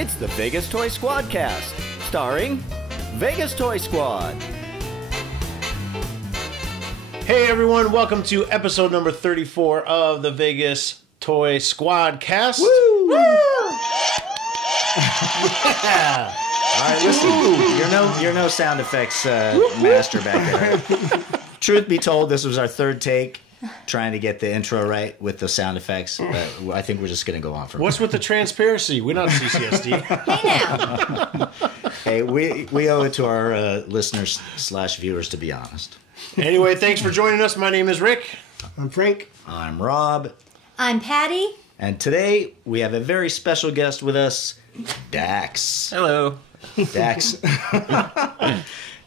It's the Vegas Toy SquadCast, starring Vegas Toy Squad. Hey everyone, welcome to episode number 34 of the Vegas Toy SquadCast. Woo! Yeah. All right, listen, you're no sound effects master back there. Truth be told, this was our third take trying to get the intro right with the sound effects. I think we're just going to go on from What's with the transparency? We're not CCSD. Hey now. Hey, we owe it to our listeners / viewers, to be honest. Anyway, thanks for joining us. My name is Rick. I'm Frank. I'm Rob. I'm Patty. And today we have a very special guest with us, Dax. Hello. Dax.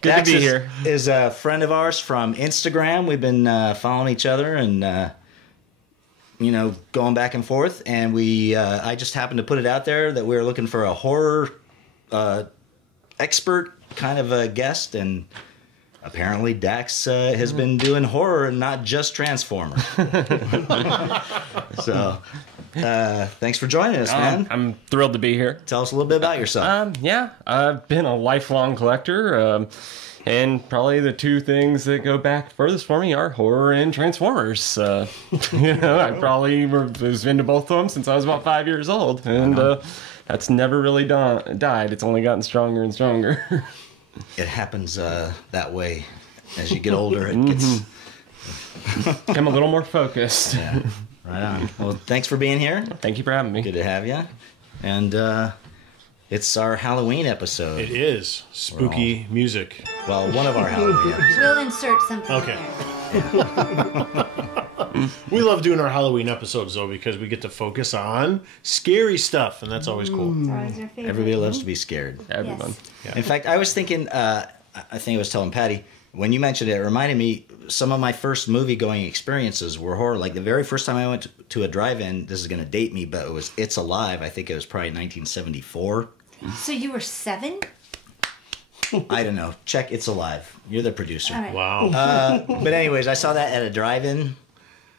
Good Dax to be here. Is a friend of ours from Instagram. We've been following each other and, going back and forth. And I just happened to put it out there that we were looking for a horror expert kind of a guest. And apparently Dax has been doing horror and not just Transformers. So, thanks for joining us, man. I'm thrilled to be here. Tell us a little bit about yourself. Yeah, I've been a lifelong collector, and probably the two things that go back furthest for me are horror and Transformers. I probably was into both of them since I was about 5 years old, and that's never really died. It's only gotten stronger and stronger. It happens that way as you get older. It gets I'm a little more focused. yeah, right on. Well, thanks for being here. Thank you for having me. Good to have you. And it's our Halloween episode. It is spooky music. Well, one of our Halloween episodes. We'll insert something. Okay. There. We love doing our Halloween episodes, though, because we get to focus on scary stuff, and that's always cool. It's always our favorite. Everybody loves to be scared. Everyone. Yes. In fact, I was thinking, I think I was telling Patty, when you mentioned it, it reminded me, some of my first movie-going experiences were horror. Like the very first time I went to a drive-in, this is going to date me, but it was It's Alive. I think it was probably 1974. So you were 7? I don't know. Check It's Alive. You're the producer. All right. Wow. But anyways, I saw that at a drive-in.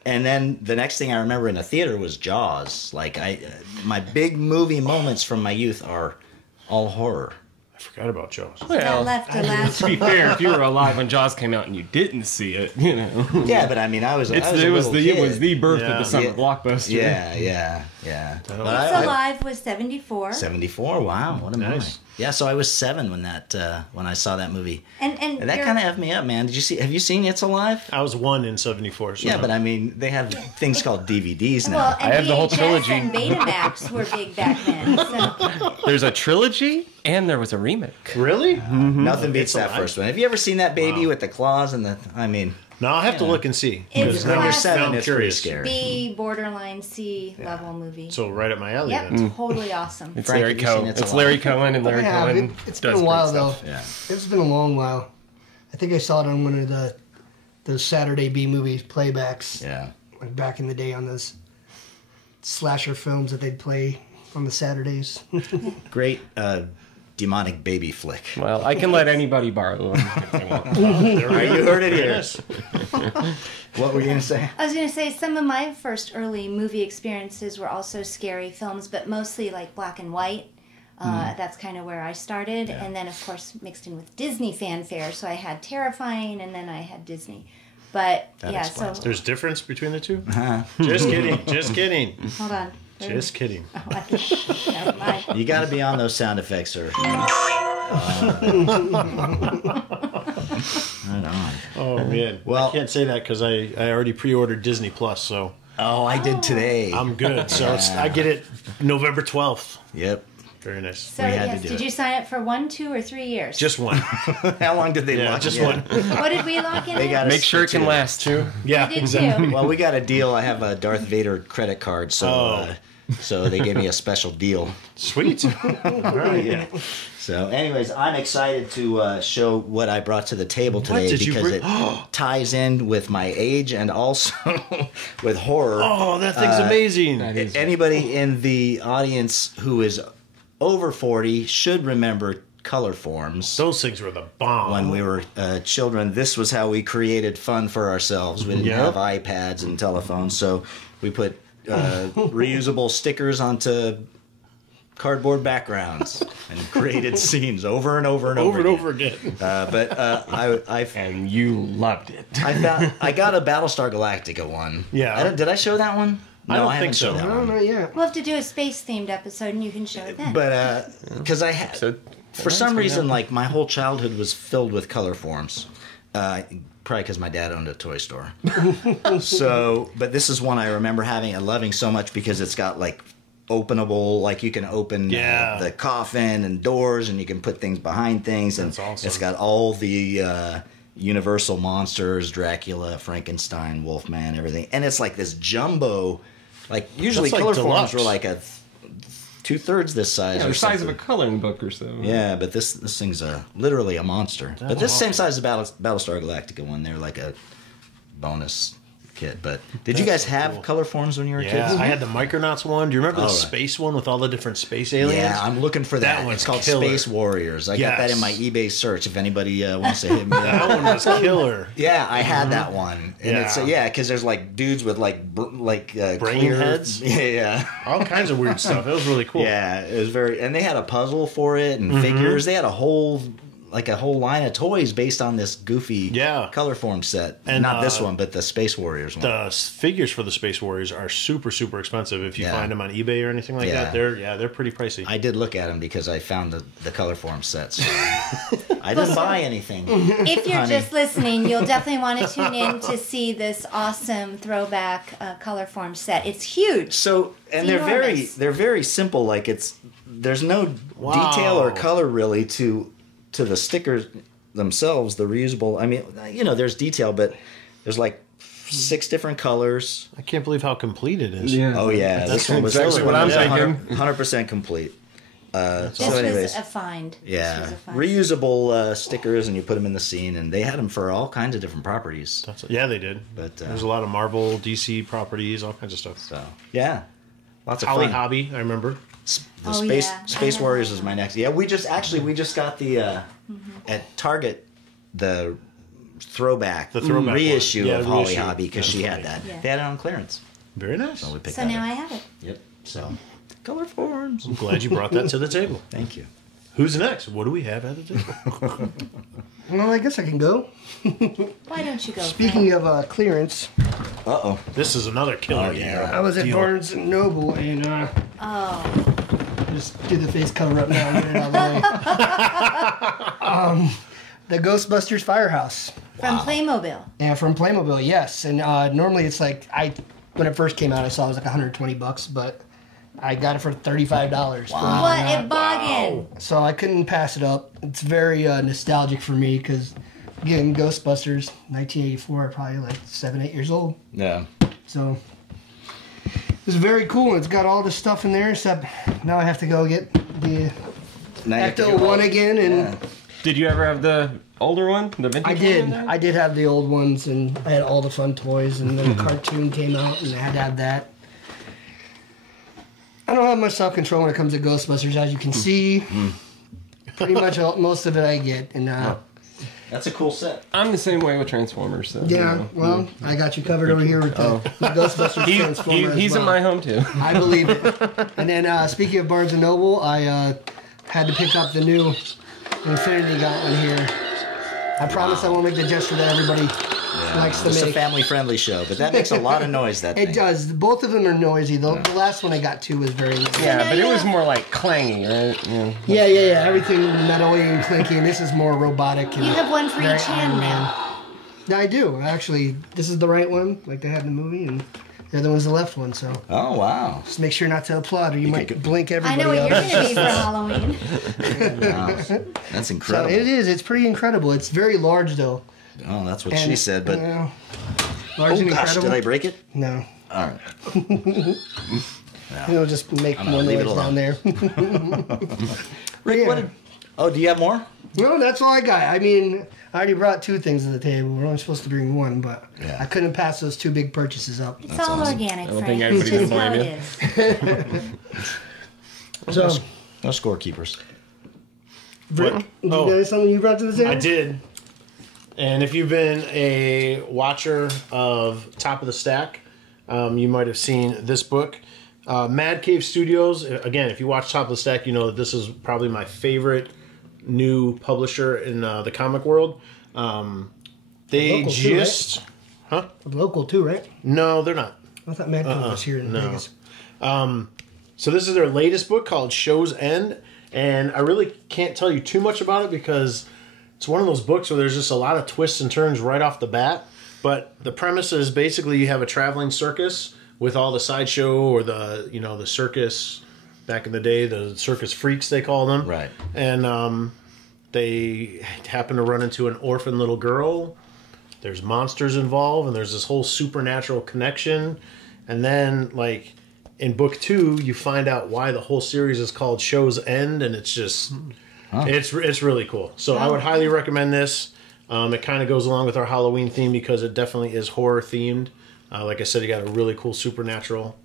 And then the next thing I remember in a theater was Jaws. Like my big movie moments from my youth are all horror. I forgot about Jaws. That left a last. To be fair, if you were alive when Jaws came out and you didn't see it, Yeah, but I mean, I was a it little was kid. the birth Yeah. of the summer Yeah. blockbuster. Yeah. But It's Alive was 74. 74. Wow, what a Nice. movie. Yeah, so I was 7 when when I saw that movie. And And that you're- kind of effed me up, man. Have you seen It's Alive? I was 1 in 74. So Yeah, but I mean, they have things called DVDs now. well, and I have the whole VHS trilogy. and Betamax were big back then. So. There's a trilogy and there was a remake. Really? Nothing beats It's that Alive. first one. Have you ever seen that baby Wow. with the claws and the? I mean, No, I'll have to look and see. It's because when now you're classic. 7, I'm it's pretty curious. scary. B, borderline C level movie. So right up my alley Yep, then. totally awesome. It's Frank, Larry have you seen Cohen. It's It's Alive? Larry Cohen, and Larry Yeah, Cohen it's does been a while great though. stuff. Yeah. It's been a long while. I think I saw it on one of those Saturday B movies playbacks. Yeah. Like back in the day on those slasher films that they'd play on the Saturdays. Great demonic baby flick. Well, I can let anybody borrow them if they want. There we All right, go. you heard it here. Yes. What were you gonna say? I was going to say some of my first early movie experiences were also scary films, but mostly like black and white. That's kind of where I started. Yeah. And then, of course, mixed in with Disney fanfare. So I had Terrifying and then I had Disney. But, That yeah, explains so... There's difference between the two? Uh-huh. Just kidding. Just kidding. Hold on. Just kidding. Oh, I think... Never mind. You got to be on those sound effects, sir. Right on. Oh, man. Well- I can't say that because I already pre-ordered Disney Plus, so Oh, I did today. I'm good. So I get it November 12th. Yep. Very nice. So, We had to yes, do did it. you sign up for 1, 2, or 3 years? Just one. How long did they Yeah, lock just it? one. What did we lock in? They got Make sure it can last too. Yeah, I did exactly. too. Well, we got a deal. I have a Darth Vader credit card, so so they gave me a special deal. Sweet. All right. Yeah. So, anyways, I'm excited to show what I brought to the table today did you because bring? it ties in with my age and also with horror. Oh, that thing's amazing. That is- Anybody in the audience who is over 40 should remember Colorforms. Those things were the bomb. When we were children, this was how we created fun for ourselves. We didn't Yep. have iPads and telephones, so we put reusable stickers onto cardboard backgrounds and created scenes over and over and over again. And you loved it. I got a Battlestar Galactica one. Yeah. Did I show that one? I don't think so. That No, one. not yet. We'll have to do a space-themed episode, and you can show it then. But because I had, So, for some reason, like my whole childhood was filled with Colorforms. Probably because my dad owned a toy store. So, but this is one I remember having and loving so much because it's got like openable, like you can open the coffin and doors, and you can put things behind things, and That's awesome. it's got all the Universal monsters, Dracula, Frankenstein, Wolfman, everything, and it's like this jumbo. Like usually, That's like Colorforms deluxe. were like a 2/3 this size. yeah, or the size of a something. coloring book or so. Yeah, but this thing's literally a monster. But this is the same size as Battlestar Galactica one. They're like a bonus kit. But did you guys have Colorforms when you were Yeah, kids? I had the Micronauts one. Do you remember the Oh, right. space one with all the different space aliens? Yeah, I'm looking for that. That one's It's called killer. Space Warriors. I got that in my Yes. eBay search. If anybody wants to hit me That up. one was killer. Yeah, I had that one, and it's Yeah. because there's like dudes with like Brain clear heads? Yeah, All kinds of weird stuff. It was really cool. yeah. It was very, and they had a puzzle for it and figures. They had a whole line of toys based on this goofy Colorform set. And, not this one, but the Space Warriors one. The figures for the Space Warriors are super, super expensive. If you find them on eBay or anything like that, they're pretty pricey. I did look at them because I found the Colorform sets. So I didn't buy anything. If you're Honey. just listening, you'll definitely want to tune in to see this awesome throwback Colorform set. It's huge. So, and It's enormous. they're very simple. Like there's no detail or color really to the stickers themselves, the reusable. I mean, there's detail, but there's like 6 different colors. I can't believe how complete it is. Yeah. Oh yeah, this one was exactly what I'm thinking. 100% complete. This So anyways, was a find. This yeah, was a find. reusable stickers, and you put them in the scene, and they had them for all kinds of different properties. Yeah, they did. But, there's a lot of Marvel, DC properties, all kinds of stuff. So yeah, lots of Holly fun. Hobby, I remember. The Oh, Space yeah. Space I Warriors know. is my next. Yeah, we just got the at Target the throwback reissue one. Yeah, of Holly reissue. Hobby because That's she funny. had that. Yeah. They had it on clearance, Very nice. so we picked So that now up. I have it. Yep. So Colorforms. I'm glad you brought that to the table. Thank you. Who's next? What do we have at the table? Well, I guess I can go. Why don't you go? Speaking of clearance, Uh-oh. This is another killer year. I was at Deal. Barnes and Noble and Oh, just do the face cover up now and get it out of the way. The Ghostbusters Firehouse. from Playmobil. Yeah, from Playmobil, yes. And normally it's like when it first came out, I saw it was like $120, but I got it for $35. What a bargain! So I couldn't pass it up. It's very nostalgic for me because, again, Ghostbusters, 1984, probably like 7, 8 years old. Yeah. So it's very cool. It's got all the stuff in there, except now I have to go get the Now you have to Ecto go 1 all- again. And Yeah. Did you ever have the older one? The vintage I one did. in there? I did have the old ones, and I had all the fun toys, and then the cartoon came out, and I had to have that. I don't have much self-control when it comes to Ghostbusters, as you can see. Pretty much most of it I get, and That's a cool set. I'm the same way with Transformers. So, you yeah, know. well, I got you covered over here with the Ghostbusters Transformer. as He's well. in my home too. I believe it. And then speaking of Barnes & Noble, I had to pick up the new Infinity Gauntlet here. I promise I won't make the gesture that everybody likes to It's a make. family-friendly show, but that makes a lot of noise, that It thing. does. Both of them are noisy. The last one I got to was very loud. Yeah, know but it you was have- more like clangy, right? Yeah. Yeah. Everything metal-y and clinky, and this is more robotic. And You have one for very each hand Iron Man. now. Yeah, I do. Actually, this is the right one, like they had in the movie, and the other one's the left one, so Oh, wow. just make sure not to applaud or you might could- blink I everybody know what out. you're going to be for Halloween. Wow. That's So incredible. it is. It's pretty incredible. It's very large, though. Oh, that's what And, she said, but... you know, large Oh, and gosh, incredible. did I break it? No. All right. It'll just make gonna more leave it noise alone. down there. Rick, Yeah. what did... Oh, do you have more? Well, that's all I got. I mean, I already brought 2 things to the table. We're only supposed to bring 1, but Yeah. I couldn't pass those 2 big purchases up. It's all organic, I don't Frank. think anybody's It's gonna how blame it you. is. So, No scorekeepers. Rick, you Oh. got something you brought to the table? I did. And if you've been a watcher of Top of the Stack, you might have seen this book, Mad Cave Studios. Again, if you watch Top of the Stack, you know that this is probably my favorite new publisher in the comic world. They Local just... too, right? Local too, right? No, they're not. I thought Mad Cave was here in Vegas. So this is their latest book called Show's End, and I really can't tell you too much about it because it's one of those books where there's just a lot of twists and turns right off the bat. But the premise is basically you have a traveling circus with all the sideshow or the circus back in the day, the circus freaks they call them. Right. And they happen to run into an orphan little girl. There's monsters involved, and there's this whole supernatural connection. And then, like, in book 2, you find out why the whole series is called Show's End, and it's just... It's really cool. So I would highly recommend this. It kind of goes along with our Halloween theme because it definitely is horror themed. Like I said, you got a really cool supernatural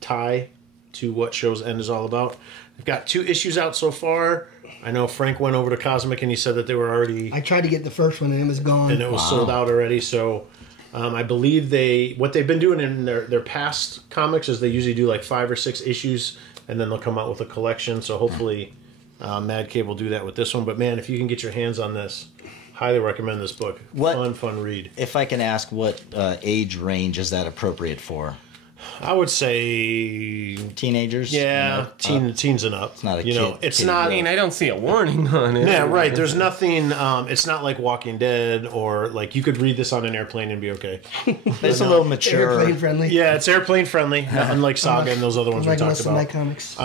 tie to what Show's End is all about. We've got 2 issues out so far. I know Frank went over to Cosmic and he said that they were already... I tried to get the first one and it was gone. And it was sold out already. So I believe what they've been doing in their past comics is they usually do like 5 or 6 issues and then they'll come out with a collection. So hopefully Mad Cave will do that with this one. But man, if you can get your hands on this, highly recommend this book. Fun read. If I can ask, what age range is that appropriate for? I would say teenagers. Yeah, teens and up. It's not a kid. It's not. I mean, I don't see a warning on it. Yeah, right. There's nothing. It's not like Walking Dead or like you could read this on an airplane and be okay. It's a little mature. Airplane friendly. Yeah, it's airplane friendly. Unlike Saga and those other ones we like talked most of about. my comics.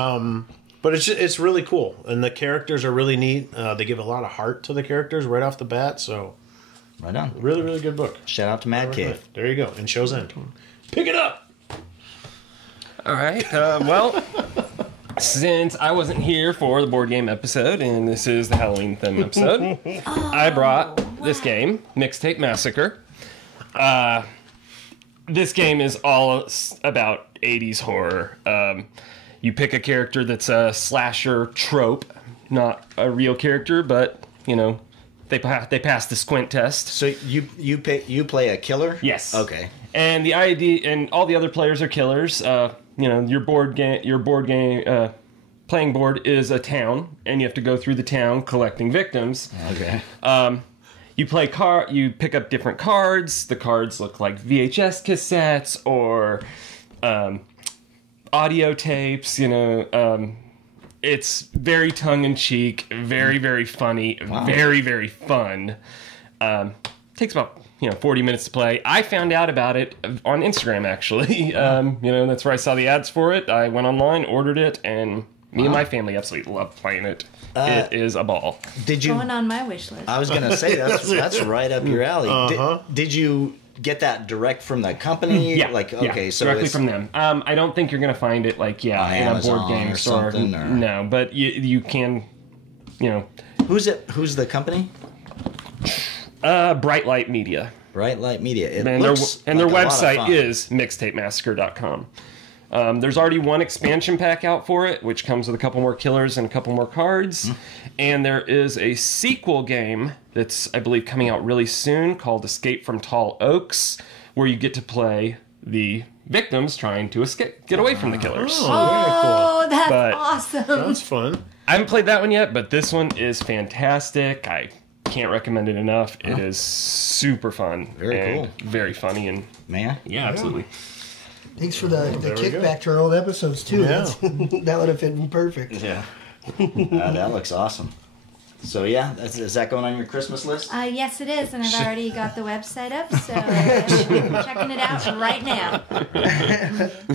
But it's really cool, and the characters are really neat. They give a lot of heart to the characters right off the bat. So, right on. Really, really good book. Shout out to Mad Cave. There you go. And Show's End. Pick it up. All right. Well, since I wasn't here for the board game episode, and this is the Halloween theme episode, I brought this game, Mixtape Massacre. This game is all about 80s horror. You pick a character that's a slasher trope, not a real character, but, they pass the squint test. So you play a killer? Yes. Okay. And the ID and all the other players are killers. Your board game playing board is a town, and you have to go through the town collecting victims. Okay. You pick up different cards. The cards look like VHS cassettes or audio tapes. It's very tongue-in-cheek, very, very funny, very, very fun. Takes about 40 minutes to play. I found out about it on Instagram, actually. That's where I saw the ads for it. I went online, ordered it, and me and my family absolutely love playing it. It is a ball. Did you? Going on my wish list. I was gonna say that's right up your alley. Did you get that direct from the company? Yeah. So directly from them. I don't think you're gonna find it in a board game or store. Something, or... No, but you can. Who's the company? Bright Light Media. Bright Light Media. Their website is mixtapemassacre.com. There's already one expansion pack out for it, which comes with a couple more killers and a couple more cards. And there is a sequel game that's, I believe, coming out really soon called Escape from Tall Oaks, where you get to play the victims trying to get away from the killers. Oh, that's awesome. Sounds fun. I haven't played that one yet, but this one is fantastic. I can't recommend it enough. It is super fun. Very cool. Very funny. And man. Yeah, absolutely. Thanks for the kickback to our old episodes, too. Yeah. That would have fit me perfect. Yeah. That looks awesome. So, yeah, is that going on your Christmas list? Yes, it is, and I've already got the website up, so I'm checking it out right now.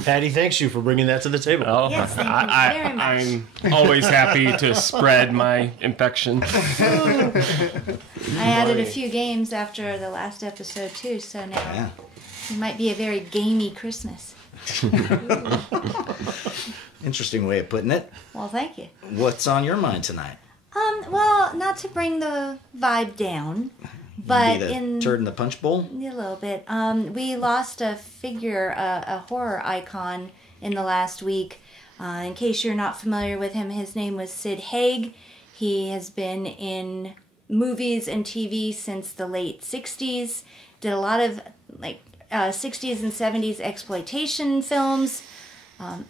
Patty, thanks you for bringing that to the table. Oh, Yes, thank you very much. I'm always happy to spread my infection. I added a few games after the last episode, too, so now it might be a very gamey Christmas. Interesting way of putting it. Well, thank you. What's on your mind tonight? Well, not to bring the vibe down, but turd in the punch bowl? A little bit. We lost a figure, a horror icon in the last week. In case you're not familiar with him, his name was Sid Haig. He has been in movies and TV since the late 60s. Did a lot of 60s and 70s exploitation films.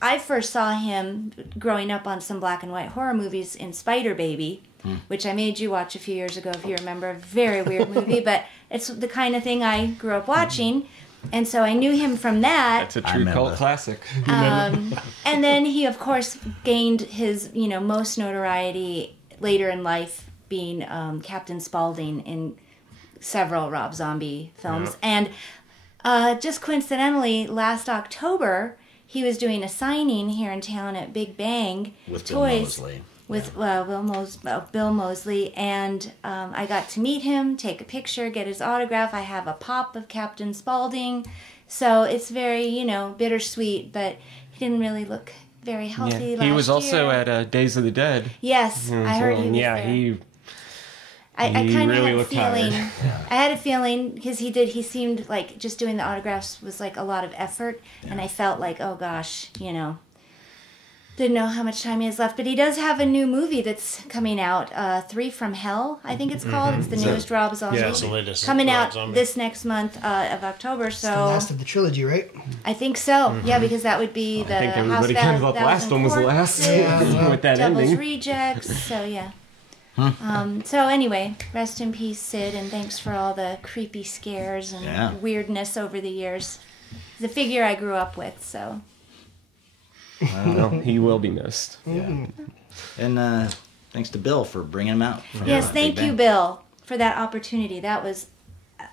I first saw him growing up on some black and white horror movies in Spider Baby, which I made you watch a few years ago, if you remember. A very weird movie, but it's the kind of thing I grew up watching. And so I knew him from that. It's a true cult classic. And then he, of course, gained his, most notoriety later in life being Captain Spaulding in several Rob Zombie films. And just coincidentally, last October, he was doing a signing here in town at Big Bang With Toys. Bill Moseley. With Bill Moseley, and I got to meet him, take a picture, get his autograph. I have a pop of Captain Spaulding, so it's very, bittersweet, but he didn't really look very healthy last year. He was also at Days of the Dead. Yes, I heard he was there. I kind of really had a looked feeling. tired. I had a feeling because he seemed like just doing the autographs was like a lot of effort, and I felt like, oh gosh, didn't know how much time he has left. But he does have a new movie that's coming out, 3 from Hell, I think it's called. It's the newest Rob Zombie. Yeah, it's the latest. Coming Rob out Zombie. this next month of October. So The last of the trilogy, right? I think so. Yeah, because that would be the I think House everybody kind of thought the last one was the last with that Devil's ending. Rejects. So yeah. So anyway, rest in peace, Sid, and thanks for all the creepy scares and weirdness over the years. The figure I grew up with, so. Well, he will be missed. Yeah. And thanks to Bill for bringing him out. From, Yes, Big thank you, Bang. Bill, for that opportunity. That was,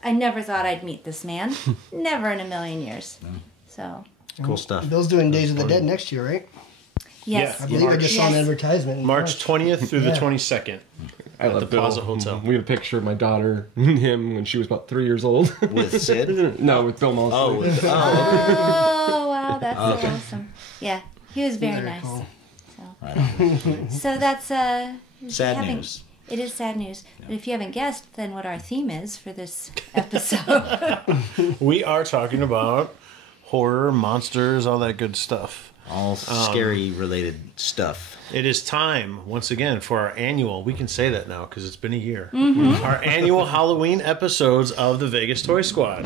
I never thought I'd meet this man. Never in a million years. So. Cool stuff. Bill's doing Days of the Dead next year, right? Yes. I believe I just saw an advertisement. in March 20th through the Yeah. 22nd. I At love the Bill. Plaza Hotel. We have a picture of my daughter and him when she was about 3 years old. With Sid? No, with Bill Moseley. Oh, with, Oh, wow, that's so awesome. Yeah, he was very nice. cool. So that's sad having- news. It is sad news. But if you haven't guessed, then what our theme is for this episode. We are talking about horror, monsters, all that good stuff. All scary related stuff. It is time, once again, for our annual, we can say that now because it's been a year, Mm-hmm. our annual Halloween episodes of the Vegas Toy Squad.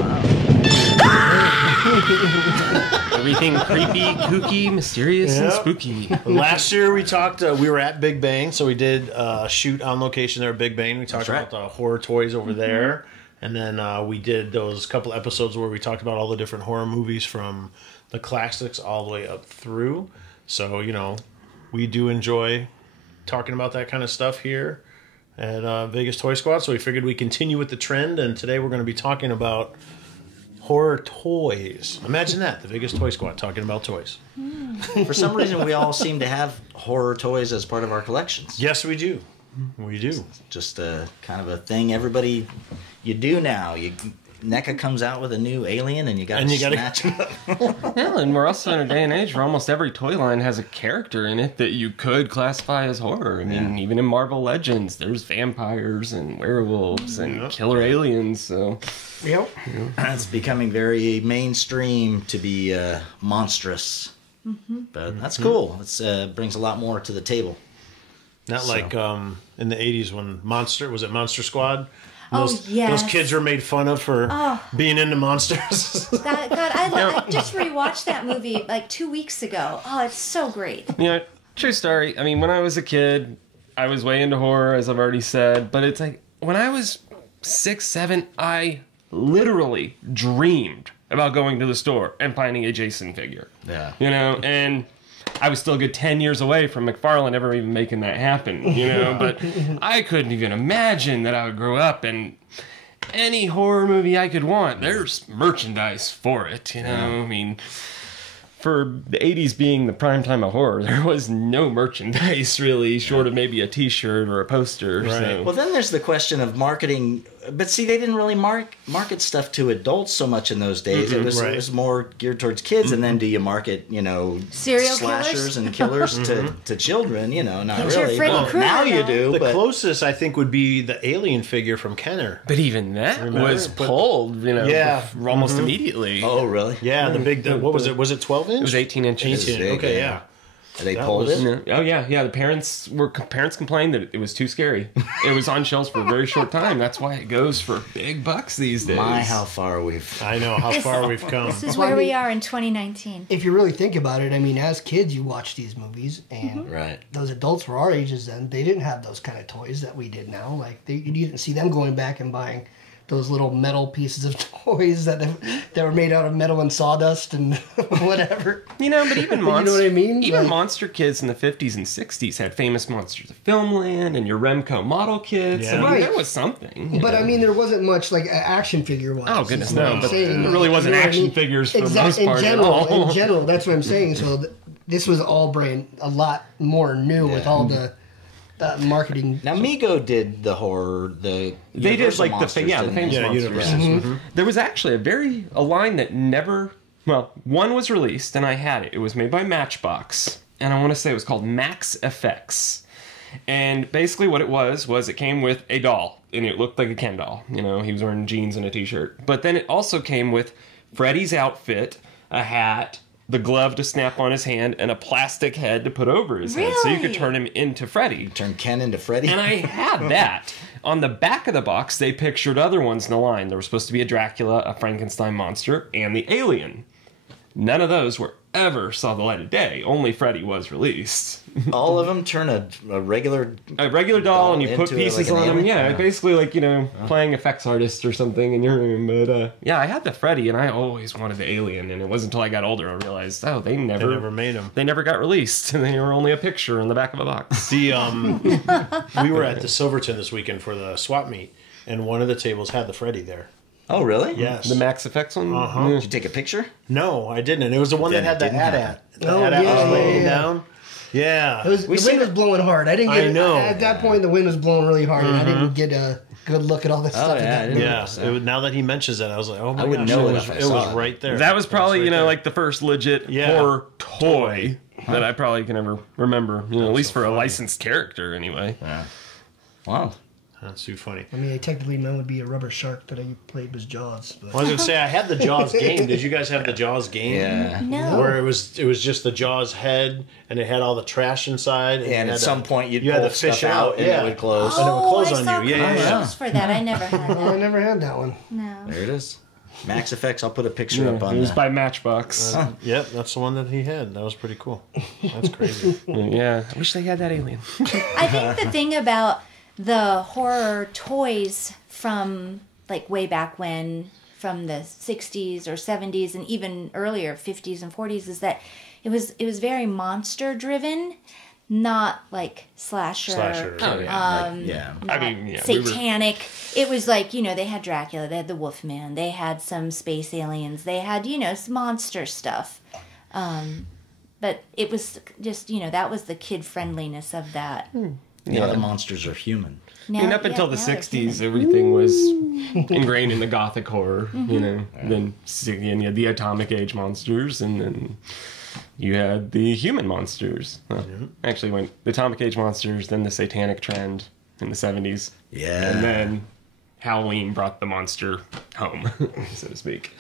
Everything creepy, kooky, mysterious, and Yep. spooky. Last year we talked, we were at Big Bang, so we did a shoot on location there at Big Bang. We talked That's about the horror toys over there. And then we did those couple episodes where we talked about all the different horror movies from the classics all the way up through. So, we do enjoy talking about that kind of stuff here at Vegas Toy Squad. So we figured we'd continue with the trend. And today we're going to be talking about horror toys. Imagine that, the Vegas Toy Squad talking about toys. For some reason, we all seem to have horror toys as part of our collections. Yes, we do. We do. Just kind of a thing everybody you do now. NECA comes out with a new alien, and you got to snatch it up. Yeah, and we're also in a day and age where almost every toy line has a character in it that you could classify as horror. I mean, even in Marvel Legends, there's vampires and werewolves and killer aliens. So, Yep. It's becoming very mainstream to be monstrous. But that's cool. It brings a lot more to the table. Not like in the 80s when Monster Squad? Oh, yes. Those kids were made fun of for being into monsters. God, I just rewatched that movie like 2 weeks ago. Oh, it's so great. True story. I mean, when I was a kid, I was way into horror, as I've already said. But it's like, when I was 6, 7, I literally dreamed about going to the store and finding a Jason figure. Yeah. And I was still a good 10 years away from McFarlane ever even making that happen, but I couldn't even imagine that I would grow up and any horror movie I could want, there's merchandise for it, I mean, for the 80s being the prime time of horror, there was no merchandise really, short of maybe a t-shirt or a poster. Right. So. Well, then there's the question of marketing. But see, they didn't really market stuff to adults so much in those days. It was more geared towards kids. And then do you market, Serial slashers killers? and killers to children? Not Get your really. Freddy Well, Krueger now you now. do. The But closest, I think, would be the alien figure from Kenner. But even that was pulled, almost immediately. oh, really? Yeah, the big, what was it? Was it 12 inch? It was 18 inches. 18, big, okay, yeah. Are they That pulled was- it? Oh yeah. The parents complained that it was too scary. It was on shelves for a very short time. That's why it goes for big bucks these days. My, how far we've... I know how far we've come. This is where we are in 2019. If you really think about it, I mean, as kids, you watch these movies, and Right. those adults were our ages then. They didn't have those kind of toys that we did now. Like, you didn't see them going back and buying those little metal pieces of toys that were made out of metal and sawdust and whatever. But even You know what I mean? Even Like- monster kids in the 50s and 60s had famous Monsters of Filmland and your Remco model kits. Yeah. I mean, Right. there was something. But I mean, there wasn't much like action figure wise. Oh, goodness, is what no, I'm but saying. there really wasn't You know what I action mean? figures for the Exact- most part at all. In general, that's what I'm saying. So this was all a lot more new with all the marketing. Now, Mego did the horror, the They did Universal like monsters, the didn't famous they? monsters. Universal. Mm-hmm. There was actually a line that never. Well, one was released and I had it. It was made by Matchbox, and I want to say it was called Max FX. And basically, what it was it came with a doll, and it looked like a Ken doll. He was wearing jeans and a t-shirt. But then it also came with Freddy's outfit, a hat, the glove to snap on his hand, and a plastic head to put over his head, so you could Really? turn him into Freddy. Turn Ken into Freddy. And I had that. On the back of the box, they pictured other ones in the line. There was supposed to be a Dracula, a Frankenstein monster, and the Alien. None of those ever saw the light of day. Only Freddy was released. All of them turn a regular... A regular doll, and you put into, pieces like, an on them. alien? Yeah, Yeah. basically like, playing effects artist or something in your room. But, yeah, I had the Freddy, and I always wanted the Alien. And it wasn't until I got older I realized, They never made them. They never got released. They were only a picture in the back of a box. We were at the Silverton this weekend for the swap meet, and one of the tables had the Freddy there. Oh, really? Yes. The Max Effects one? Uh-huh. Did you take a picture? No, I didn't. And it was the one Then that had it the didn't hat have at. The Oh, hat at was yeah, laying yeah. down. Yeah. The wind was blowing hard. I didn't get. I know. At that point, the wind was blowing really hard, and I didn't get a good look at all this stuff. yeah, I at that didn't. moment. Yeah. Now that he mentions that, I was like, oh my I wouldn't gosh, know it it was, if I it saw was it. right there. That was probably, right there. like the first legit Yeah. horror toy that I probably can ever remember. At least so for a funny. licensed character, anyway. Yeah. Wow. That's too funny. I mean, technically, mine would be a rubber shark that I played was Jaws. But I was gonna say I had the Jaws game. Did you guys have the Jaws game? Yeah. No. Where it was just the Jaws head, and it had all the trash inside. And you at had some to- point, you'd you had pull to fish stuff out, and yeah. it would close. And it would close I on saw you. Yeah, commercials yeah. for that. I never had I that. never had that one. No. There it is. Max Effects. I'll put a picture up It on was that. by Matchbox. Yep, that's the one that he had. That was pretty cool. That's crazy. Yeah. I wish they had that alien. I think the thing about the horror toys from like way back when, from the 60s or 70s and even earlier 50s and 40s, is that it was very monster driven, not like slasher. Oh, yeah. Yeah. I mean, yeah, we were- satanic. It was like, they had Dracula, they had the Wolfman, they had some space aliens, they had, some monster stuff. But it was just, that was the kid friendliness of that. Now the monsters are human. Now, up until the now they're 60s, human. everything was ingrained in the gothic horror, Then you had the Atomic Age monsters, and then you had the human monsters. Actually, went the Atomic Age monsters, then the satanic trend in the 70s. Yeah. And then Halloween brought the monster home, so to speak.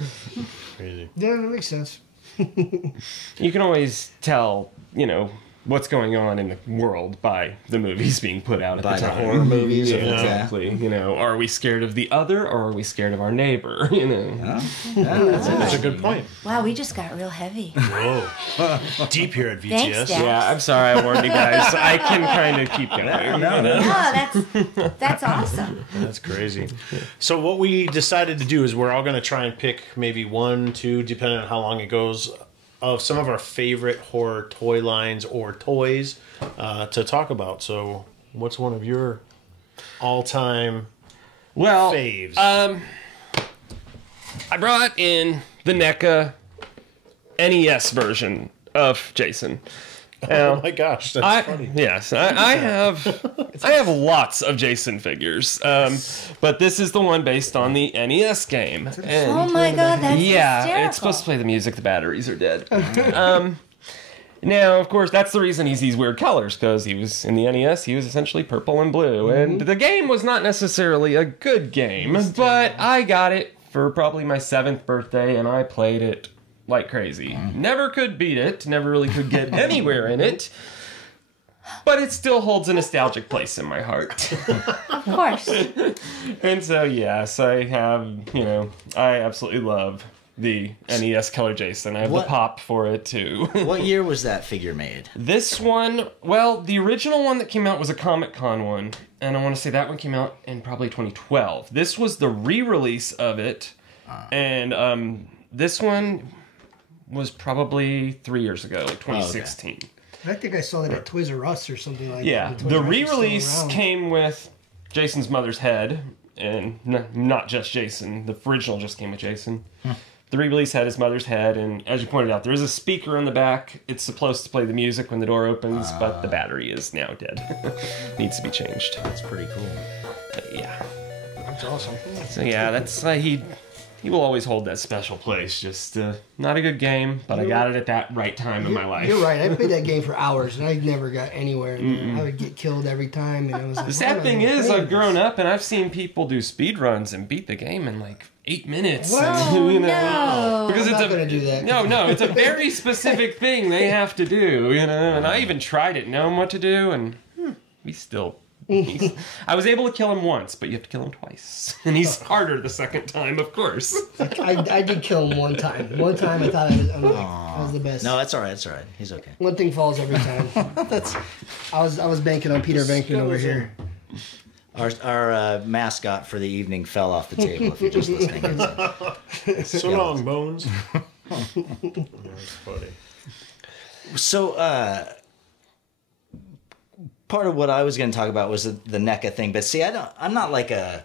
Crazy. Yeah, that makes sense. You can always tell, what's going on in the world by the movies being put out at By the the time. horror movies. Yeah, Yeah. exactly. Are we scared of the other, or are we scared of our neighbor? That's a good point. Wow, we just got real heavy. Whoa. Deep here at VTS. Thanks, Dad. Yeah, I'm sorry I warned you guys. I can kind of keep going. Oh, that's awesome. That's crazy. So what we decided to do is we're all going to try and pick maybe 1, 2, depending on how long it goes, of some of our favorite horror toy lines or toys to talk about. So what's one of your all-time Well, faves? I brought in the NECA NES version of Jason. Oh my gosh, that's funny. Yes, I have lots of Jason figures, but this is the one based on the NES game. And Oh my God, that's hysterical. it's supposed to play the music. The batteries are dead. Now, of course, that's the reason he's these weird colors, because he was in the NES. He was essentially purple and blue, and the game was not necessarily a good game, but I got it for probably my 7th birthday, and I played it like crazy. Never could beat it. Never really could get anywhere in it. But it still holds a nostalgic place in my heart. Of course. And so, yes, I have, I absolutely love the NES Color Jason. I have the pop for it, too. What year was that figure made? This one, well, the original one that came out was a Comic-Con one. And I want to say that one came out in probably 2012. This was the re-release of it. And this one was probably 3 years ago, like 2016. Oh, okay. I think I saw that at Toys R Us or something like that. Yeah, the re-release came with Jason's mother's head, and not just Jason. The original just came with Jason. The re-release had his mother's head, and as you pointed out, there is a speaker on the back. It's supposed to play the music when the door opens, but the battery is now dead. Needs to be changed. That's pretty cool. Yeah. That's awesome. So yeah, that's he will always hold that special place. Just not a good game, but I got it at that right time in my life. You're right. I played that game for hours, and I never got anywhere. I would get killed every time. And I was like, The sad thing is, I've grown up, and I've seen people do speed runs and beat the game in like 8 minutes. Well, no. Because I'm it's not going to do that. No, it's a very specific thing they have to do, And I even tried it, knowing what to do, and we still. I was able to kill him once, but you have to kill him twice, and he's harder the second time, of course. I did kill him one time. One time I thought I was the best. No, that's all right. He's okay. One thing falls every time. I was banking on Peter Venkman over here. Our mascot for the evening fell off the table. If you're just listening, So long, Bones. That's funny. So, part of what I was going to talk about was the NECA thing, but see, I'm not like a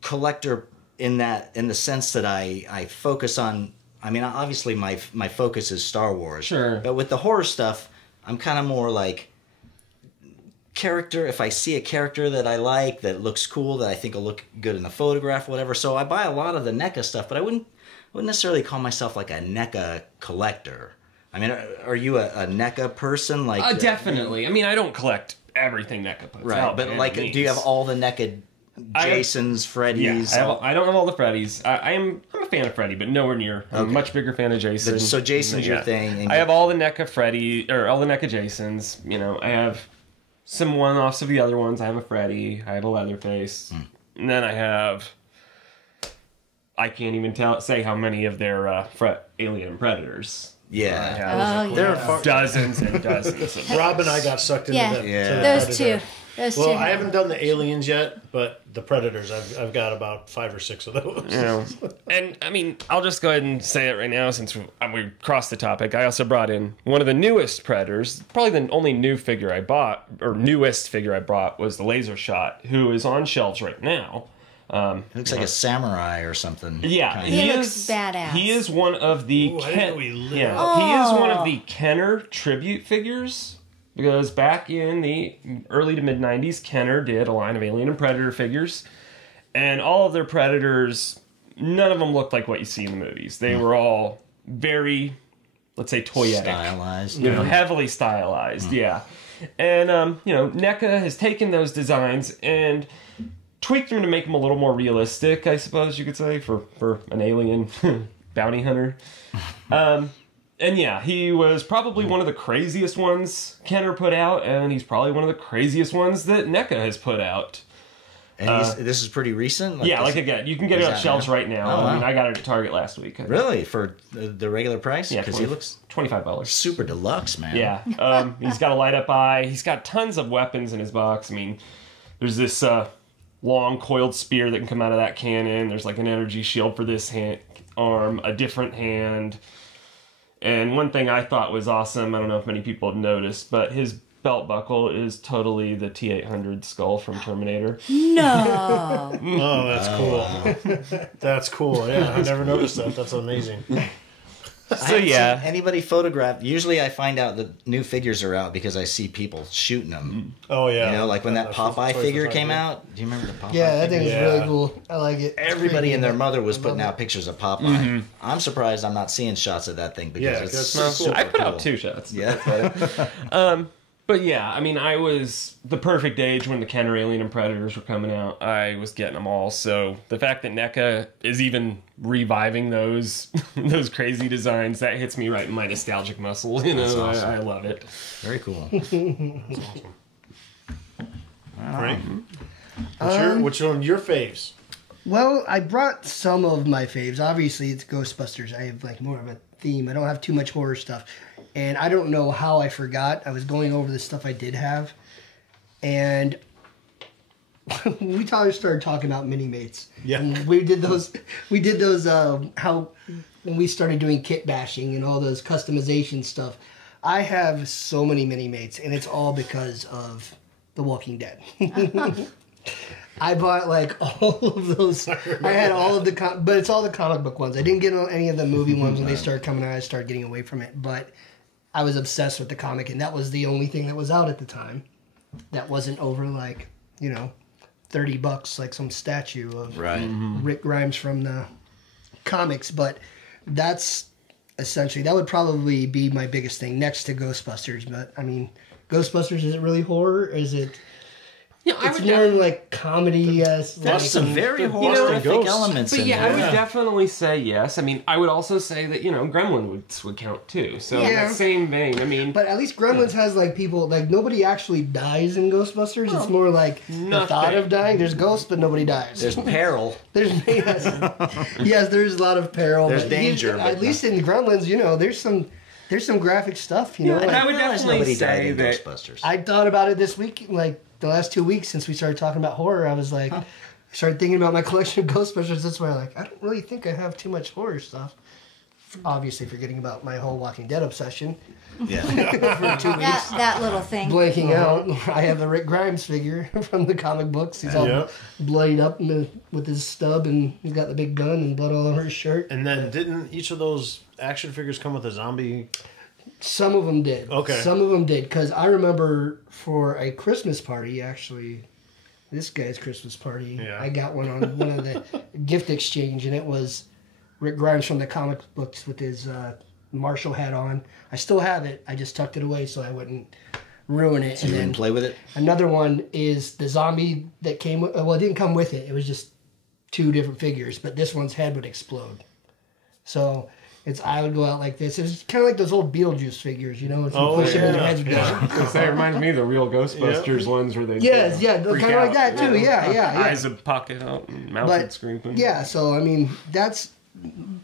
collector in the sense that I focus on. I mean, obviously my focus is Star Wars. Sure. But with the horror stuff, I'm kind of more like character. If I see a character that I like, that looks cool, that I think will look good in a photograph, whatever. So I buy a lot of the NECA stuff, but I wouldn't necessarily call myself like a NECA collector. I mean, are you a NECA person? Like, Definitely. I mean, I don't collect everything NECA puts out. But like, do you have all the NECA Jasons, Freddys? Yeah, I don't have all the Freddys. I'm a fan of Freddy, but nowhere near. I'm a much bigger fan of Jason. So Jason's your thing. And I have all the NECA Freddy, or all the NECA Jasons. I have some one-offs of the other ones. I have a Freddy. I have a Leatherface. And then I have... I can't even say how many of their Alien Predators. Yeah. There are dozens and dozens of Rob and I got sucked into Yeah. the Those Predator. two. Those Well, two. I haven't done the aliens yet, but the Predators, I've got about 5 or 6 of those. And I mean, I'll just go ahead and say it right now since we crossed the topic. I also brought in one of the newest Predators. Probably the only new figure I bought, or newest figure I bought, was the Laser Shot, who is on shelves right now. It looks like a samurai or something. Yeah, He looks badass. He is one of the Ooh, I didn't know he lived. he is one of the Kenner tribute figures. Because back in the early to mid 90s, Kenner did a line of Alien and Predator figures, and all of their Predators, none of them looked like what you see in the movies. They were all very, let's say, toyetic, Stylized. heavily stylized. Yeah, and NECA has taken those designs and tweaked them to make them a little more realistic, I suppose you could say, for an alien bounty hunter. And yeah, he was probably one of the craziest ones Kenner put out, and he's probably one of the craziest ones that NECA has put out. And this is pretty recent? Again, you can get it on shelves right now. Oh, wow. I mean, I got it at Target last week. Really? For the regular price? Yeah, Because he looks $25. super deluxe, man. Yeah. He's got a light-up eye. He's got tons of weapons in his box. I mean, there's this long coiled spear that can come out of that cannon. There's like an energy shield for this arm, a different hand. And one thing I thought was awesome, I don't know if many people have noticed, but his belt buckle is totally the T-800 skull from Terminator. No. Oh, that's cool. That's cool. Yeah, I never noticed that. That's amazing. So yeah, Anybody photographed? Usually, I find out that new figures are out because I see people shooting them. Oh yeah. You know, like when that Popeye figure came out. Do you remember the Popeye? Yeah, that figure? thing is really cool. I like it. Everybody and their mother was putting out pictures of Popeye. I'm surprised I'm not seeing shots of that thing because Yeah, it's that's pretty cool. super I put cool. out 2 shots. Yeah. But yeah, I mean, I was the perfect age when the Kenner Alien and Predators were coming out. I was getting them all. So the fact that NECA is even reviving those those crazy designs, that hits me right in my nostalgic muscle. You know, awesome. I love it. Very cool. That's awesome. Right. Which one are your faves? Well, I brought some of my faves. Obviously, it's Ghostbusters. I have like more of a theme. I don't have too much horror stuff. And I don't know how I forgot. I was going over the stuff I did have. And we started talking about mini-mates. Yeah. And we did those how when we started doing kit bashing and all those customization stuff. I have so many mini-mates, and it's all because of The Walking Dead. I bought like all of those. I had all of the, but it's all the comic book ones. I didn't get any of the movie ones when they started coming out. I started getting away from it, but I was obsessed with the comic, and that was the only thing that was out at the time. That wasn't over like $30, like some statue of Rick Grimes from the comics. But that's essentially that would probably be my biggest thing next to Ghostbusters. But I mean, Ghostbusters, is it really horror? Is it? Yeah, it's more like comedy. There's some very horrific elements in yeah, there. I would definitely say yes. I mean, I would also say that, Gremlins would count too. So in that same vein, I mean... But at least Gremlins has like people, like nobody actually dies in Ghostbusters. It's more like the thought of dying. There's ghosts, but nobody dies. There's peril. Yes, there's a lot of peril. There's danger. At least in Gremlins, there's some graphic stuff, Yeah, and I would definitely say that... Ghostbusters. I thought about it this week, like... The last 2 weeks since we started talking about horror, I was like, I started thinking about my collection of Ghostbusters. That's why I'm like, I don't really think I have too much horror stuff. Obviously, forgetting about my whole Walking Dead obsession. Yeah. For 2 weeks. That little thing. Blanking out. I have the Rick Grimes figure from the comic books. He's all bloodied up with his stub, and he's got the big gun and blood all over his shirt. And then didn't each of those action figures come with a zombie? Some of them did. Okay. Some of them did, because I remember for a Christmas party, actually, this guy's Christmas party, I got one on one of the gift exchange, and it was Rick Grimes from the comic books with his Marshall hat on. I still have it. I just tucked it away so I wouldn't ruin it. So you didn't play with it? Another one is the zombie that came with... Well, it didn't come with it. It was just 2 different figures, but this one's head would explode. So... I would go out like this. It was kind of like those old Beetlejuice figures, if you push them in their heads. That reminds me of the real Ghostbusters ones where they kind of like that too. Yeah. Eyes would pocket out and mouth would scream. Yeah, so I mean that's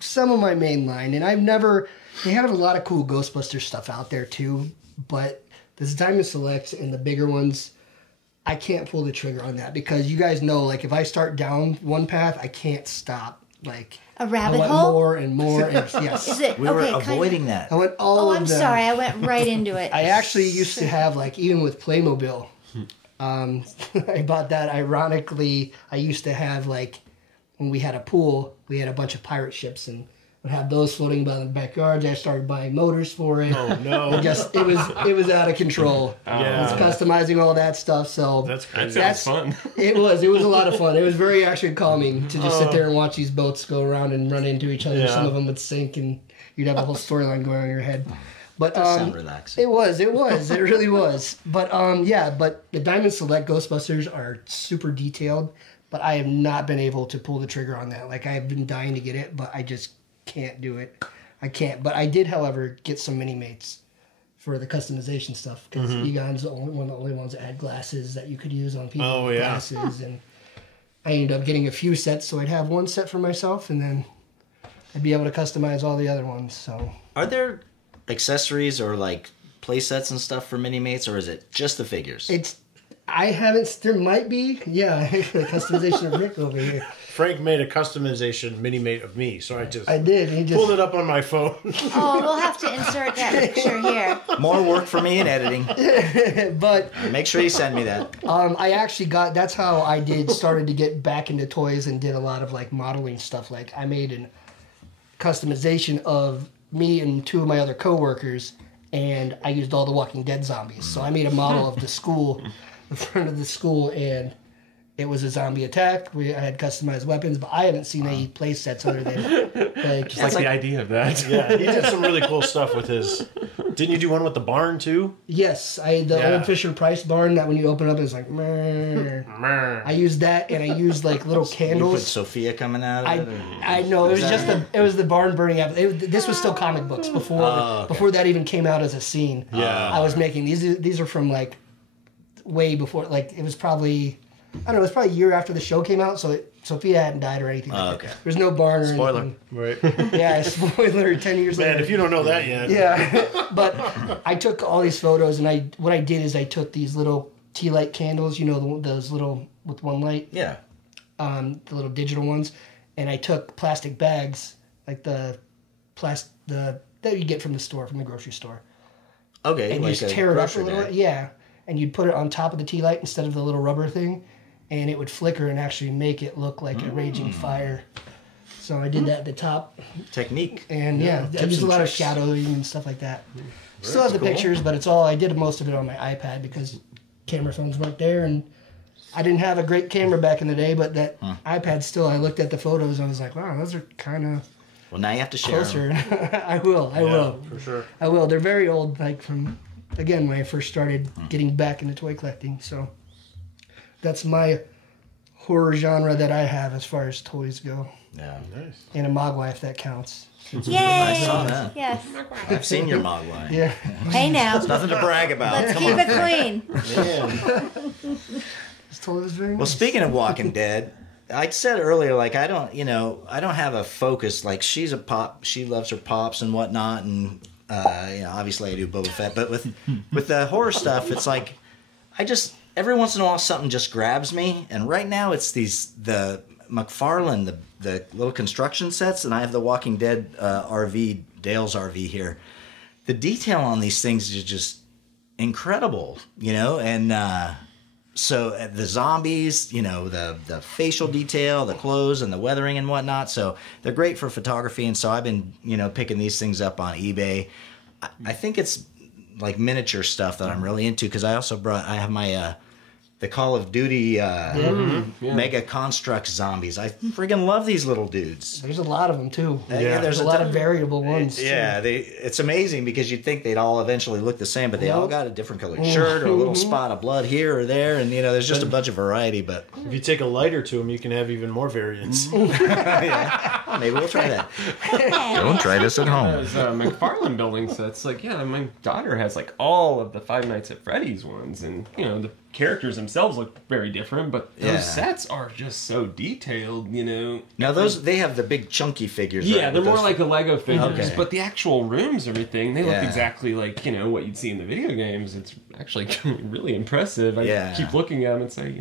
some of my main line, and they have a lot of cool Ghostbusters stuff out there too. But this Diamond Selects and the bigger ones, I can't pull the trigger on that because you guys know, like if I start down one path, I can't stop. Like. A rabbit I went hole? More and more. And, yes. Is it, we were avoiding that. I went all I'm sorry. I went right into it. I actually used to have, like, even with Playmobil, I bought that. Ironically, I used to have, like, when we had a pool, we had a bunch of pirate ships and would have those floating by the backyards. I started buying motors for it. Oh, no. It was out of control. I was customizing all that stuff. So that's crazy. That sounds fun. It was a lot of fun. It was very actually calming to just sit there and watch these boats go around and run into each other. Some of them would sink and you'd have a whole storyline going on in your head. But that sounds relaxing. It was. It really was. But but the Diamond Select Ghostbusters are super detailed, but I have not been able to pull the trigger on that. Like I have been dying to get it, but I just can't do it. I can't. But I did, however, get some mini-mates for the customization stuff because Egon's one of the only ones that had glasses that you could use on people with glasses. And I ended up getting a few sets, so I'd have one set for myself, and then I'd be able to customize all the other ones. So, are there accessories or like play sets and stuff for mini-mates, or is it just the figures? There might be, customization of Rick over here. Frank made a customization mini-mate of me, so I did. He pulled it up on my phone. Oh, we'll have to insert that picture here. More work for me in editing. But make sure you send me that. I actually that's how I started to get back into toys and did a lot of like modeling stuff. Like I made a customization of me and 2 of my other coworkers, and I used all the Walking Dead zombies. So I made a model of the school, the front of the school, and it was a zombie attack. I had customized weapons, but I haven't seen any play sets other than like the idea of that. Yeah, he did some really cool stuff with his Didn't you do one with the barn too? Yes, the old Fisher Price barn that when you open up it's like meh. I used that, and I used like little You put candles. Sophia coming out of it? I know it was just the barn burning up. This was still comic books before that even came out as a scene. Yeah. I was making these are from like way before, like it was probably, I don't know, it was probably a year after the show came out, so Sophia hadn't died or anything. Okay. There's no barn or Spoiler. anything. Right. Yeah, spoiler. 10 years later. Man, if you don't know that yet. Yeah, but I took all these photos, and what I did is I took these little tea light candles, you know, those little with one light, Yeah. the little digital ones, and I took plastic bags like the that you get from the store, from the grocery store, Okay. and like you just tear it up a grocery little, bag. yeah, and you'd put it on top of the tea light instead of the little rubber thing, and it would flicker and actually make it look like a raging fire. So I did that at the top. Technique. And I tips used a and lot tricks. of shadowing and stuff like that. Still have the pictures, but I did most of it on my iPad because camera phones weren't there, and I didn't have a great camera back in the day, but that iPad still, I looked at the photos and I was like, wow, those are kind of Well, now you have to share 'em. closer. I will. For sure. I will. They're very old, like from, again, when I first started getting back into toy collecting. So that's my horror genre that I have as far as toys go. Yeah. Nice. And a Mogwai, if that counts. Yay! I saw that. Yes. I've seen your Mogwai. Yeah. Hey now. Nothing to brag about. Let's Come keep on. it clean. Man. This toy is very Well, nice. speaking of Walking Dead, I said earlier, like I don't have a focus. Like she's a pop, she loves her pops and whatnot, and obviously I do Boba Fett. But with the horror stuff, it's like I just every once in a while something just grabs me, and right now it's the McFarlane, the little construction sets, and I have the Walking Dead RV, Dale's RV here. The detail on these things is just incredible, and so the zombies, the facial detail, the clothes, and the weathering and whatnot. So they're great for photography, and so I've been picking these things up on eBay. I think it's like miniature stuff that I'm really into because I have my the Call of Duty Mega Construct zombies. I friggin' love these little dudes. There's a lot of them too. Yeah, There's a lot of variable ones. Yeah, it's amazing because you'd think they'd all eventually look the same, but they all Nope. got a different colored shirt or a little spot of blood here or there, and there's just a bunch of variety. But If you take a lighter to them, you can have even more variants. maybe we'll try that. Don't try this at home. Those McFarlane building sets, like, my daughter has like all of the Five Nights at Freddy's ones, and the characters themselves look very different, but those Yeah. sets are just so detailed, Now they have the big chunky figures. Yeah, right, they're with more those- like the Lego figures, Okay. but the actual rooms, everything, they look Yeah. exactly like, what you'd see in the video games. It's actually really impressive. I Yeah. keep looking at them and say,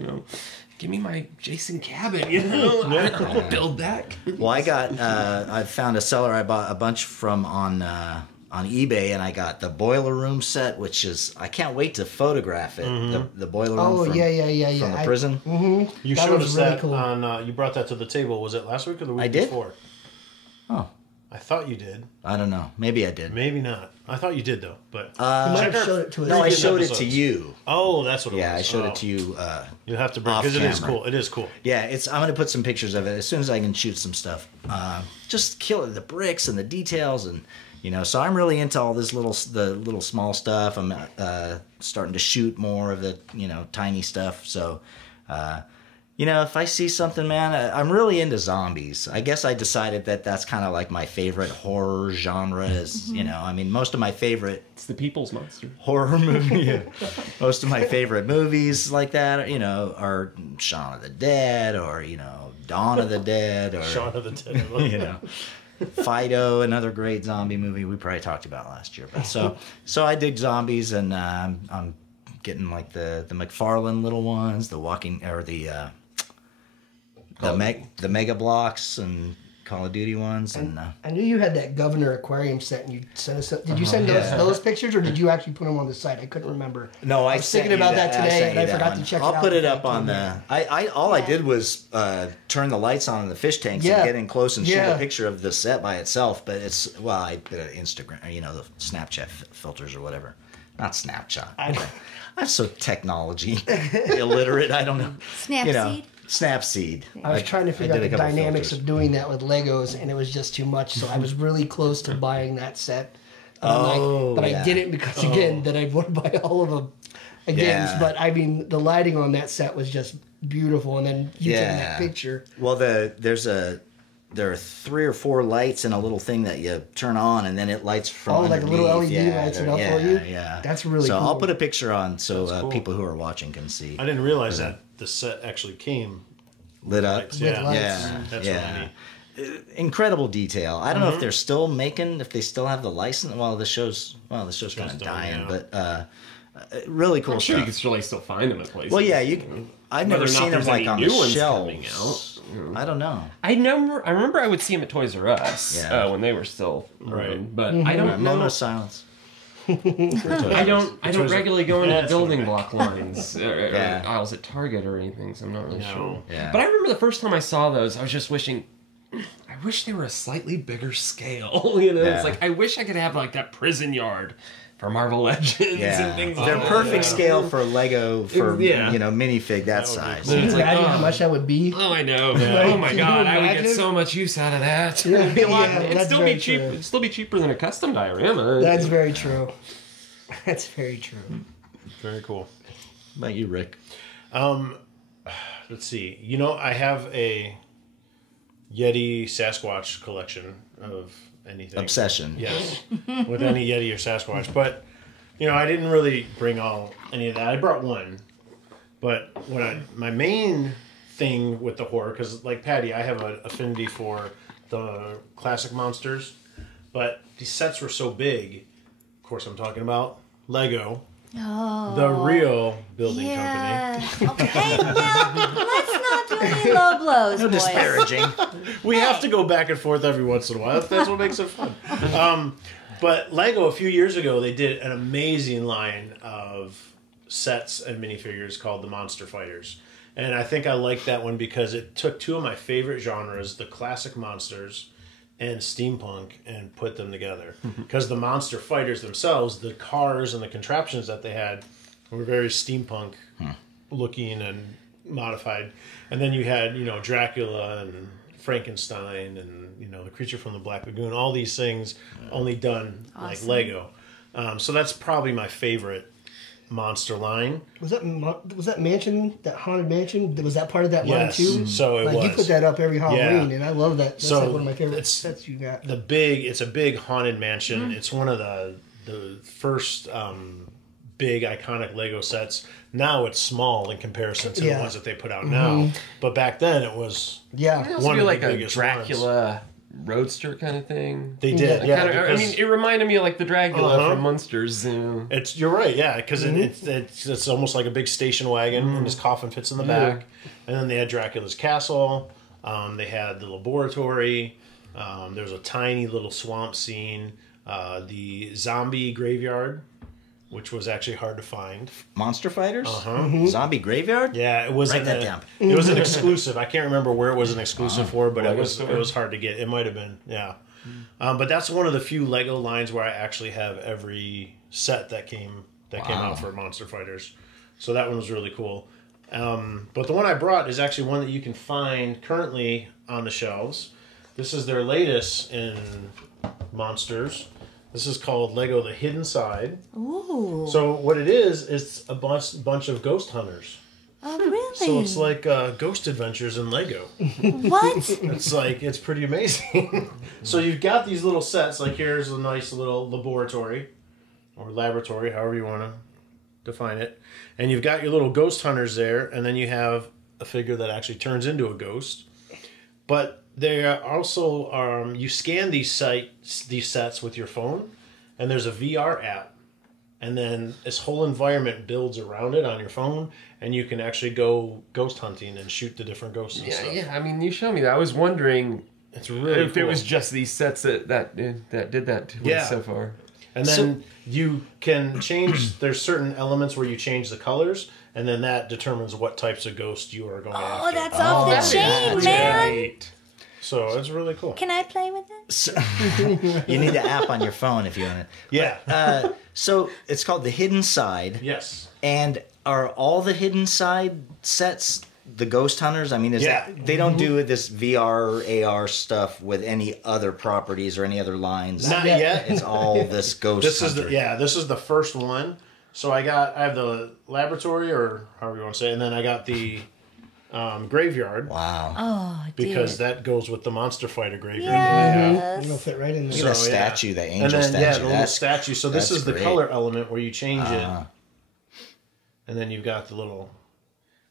give me my Jason cabin, I'll build that. Well, I found a seller I bought a bunch from on eBay, and I got the boiler room set, which is I can't wait to photograph it. The boiler room. Oh, from, yeah. From the prison. You That showed was us really that cool. on. You brought that to the table. Was it last week or the week I did? before? Oh, I thought you did. I don't know. Maybe I did. Maybe not. I thought you did though. But You might check have our showed it to us. No, I previous showed it to episodes. you. Oh, that's what it was. Yeah, I showed Oh. it to you. You'll have to bring off because it is camera. cool. It is cool. Yeah, I'm gonna put some pictures of it as soon as I can shoot some stuff. Just kill the bricks and the details, and so I'm really into all this little small stuff. I'm starting to shoot more of the tiny stuff. So, if I see something, man, I'm really into zombies. I guess I decided that that's kind of like my favorite horror genre. Is most of my favorite It's the People's Monster. horror movie. Yeah. Most of my favorite movies like that, are Shaun of the Dead or Dawn of the Dead or Shaun of the Dead. Fido, another great zombie movie we probably talked about last year. But so I dig zombies, and I'm getting like the McFarlane little ones, the Walking or the Mega Blocks and Call of Duty ones, and I knew you had that Governor Aquarium set, and you sent us. Did you send those pictures, or did you actually put them on the site? I couldn't remember. No, I was thinking about that today, and I forgot to check it out. I'll put it before up I on came the. in. I did was turn the lights on in the fish tanks and get in close and shoot a picture of the set by itself. But I put it Instagram, the Snapchat filters or whatever. Not Snapchat. I'm so technology illiterate. I don't know. Snapseed? Snapseed. I was trying to figure did out a the couple dynamics filters. of doing that with Legos, and it was just too much. So I was really close to buying that set But I didn't because, again, that I want to buy all of them again. Yeah. But, I mean, the lighting on that set was just beautiful. And then you taking that picture. Well, there are 3 or 4 lights and a little thing that you turn on, and then it lights from like a little LED lights it up for you? Yeah, That's really cool. cool. I'll put a picture on so cool. people who are watching can see. I didn't realize that the set actually came Lit up. lights. Yeah, lights. Yeah, that's yeah. really neat. Incredible detail. I don't know if they're still making, if they still have the license. Well, the show's kind of done, dying, yeah. but really cool I'm sure you stuff. can really still find them at places. Well, yeah, I've never Whether or not seen them there's like any on new the ones coming shelves. out. I don't know. I remember I would see them at Toys R Us when they were still around, but I don't know. Moment of silence. I don't regularly go into That's building right. block lines or Yeah. aisles at Target or anything, so I'm not really sure. Yeah. But I remember the first time I saw those, I was just wishing. I wish they were a slightly bigger scale. You know, Yeah. it's like I wish I could have like that prison yard for Marvel Legends and things like They're that. perfect scale for Lego for minifig that size. Can you It's like, imagine how much that would be? Oh, I know. Oh my Can you god, I would get imagine? so much use out of that. Yeah, It'd be a lot. yeah, It'd that's still be very cheap. true. It'd still be cheaper than a custom diorama. That's very true. That's very true. Very cool. What about you, Rick? Let's see. You know, I have a Yeti Sasquatch collection of anything. Obsession. Yes, with any Yeti or Sasquatch. But, you know, I didn't really bring any of that. I brought one. But my main thing with the horror, because like Patty, I have an affinity for the classic monsters. But these sets were so big. Of course, I'm talking about Lego. Oh. The real building company. Yeah. Okay, now let's not do any low blows, No boys. disparaging. We have to go back and forth every once in a while. That's what makes it fun. But Lego, a few years ago, they did an amazing line of sets and minifigures called the Monster Fighters. And I think I like that one because it took 2 of my favorite genres, the classic monsters and steampunk, and put them together. Because the Monster Fighters themselves, the cars and the contraptions that they had were very steampunk looking and modified. And then you had, you know, Dracula and Frankenstein and, you know, the Creature from the Black Lagoon, all these things only done like Lego. So that's probably my favorite monster line. Was that mansion, that haunted mansion? Was that part of that line Yes, too? so it like was. you put that up every Halloween, Yeah. and I love that. That's So like one of my favorite it's sets you got. It's a big haunted mansion. It's one of the first big iconic Lego sets. Now it's small in comparison to the ones that they put out now. But back then it was They also one do of like the a biggest Dracula roadster kind of thing. They did, yeah. I mean, it reminded me of like the Dracula from Monsters. You're right, yeah, because it's almost like a big station wagon, and his coffin fits in the back. And then they had Dracula's castle. They had the laboratory. There was a tiny little swamp scene. The zombie graveyard, which was actually hard to find. Monster Fighters? Zombie Graveyard? Yeah, it was Write that down. It was an exclusive. I can't remember where it was an exclusive for, but it Store? was hard to get. It might have been, yeah. But that's one of the few Lego lines where I actually have every set that came out for Monster Fighters. So that one was really cool. But the one I brought is actually one that you can find currently on the shelves. This is their latest in Monsters. This is called Lego The Hidden Side. Ooh. So what it is, it's a bunch of ghost hunters. Oh, really? So it's like Ghost Adventures in Lego. What? It's pretty amazing. So you've got these little sets, like here's a nice little laboratory, or laboratory, however you want to define it. And you've got your little ghost hunters there, and then you have a figure that actually turns into a ghost. But they are also, you scan these sets with your phone, and there's a VR app. And then this whole environment builds around it on your phone, and you can actually go ghost hunting and shoot the different ghosts and stuff. Yeah. I mean, you showed me that. I was wondering It's really if cool. it was just these sets that did that to us so far. And then you can change, there's certain elements where you change the colors, and then that determines what types of ghosts you are going after. Oh, that's off the chain, man. Great. So it's really cool. Can I play with it? So, you need the app on your phone if you want it. Yeah. So it's called The Hidden Side. Yes. And are all the Hidden Side sets the Ghost Hunters? I mean, they don't do this VR, AR stuff with any other properties or any other lines. Not yet. It's all this Ghost Hunter. This is the first one. So I have the laboratory, or however you want to say it, and then I got the graveyard. Wow. Oh, because that goes with the Monster Fighter graveyard. Yes. It'll fit right in there. Look at that statue, that angel and then, statue. Yeah, the little statue. So this is the great. color element where you change it. And then you've got the little...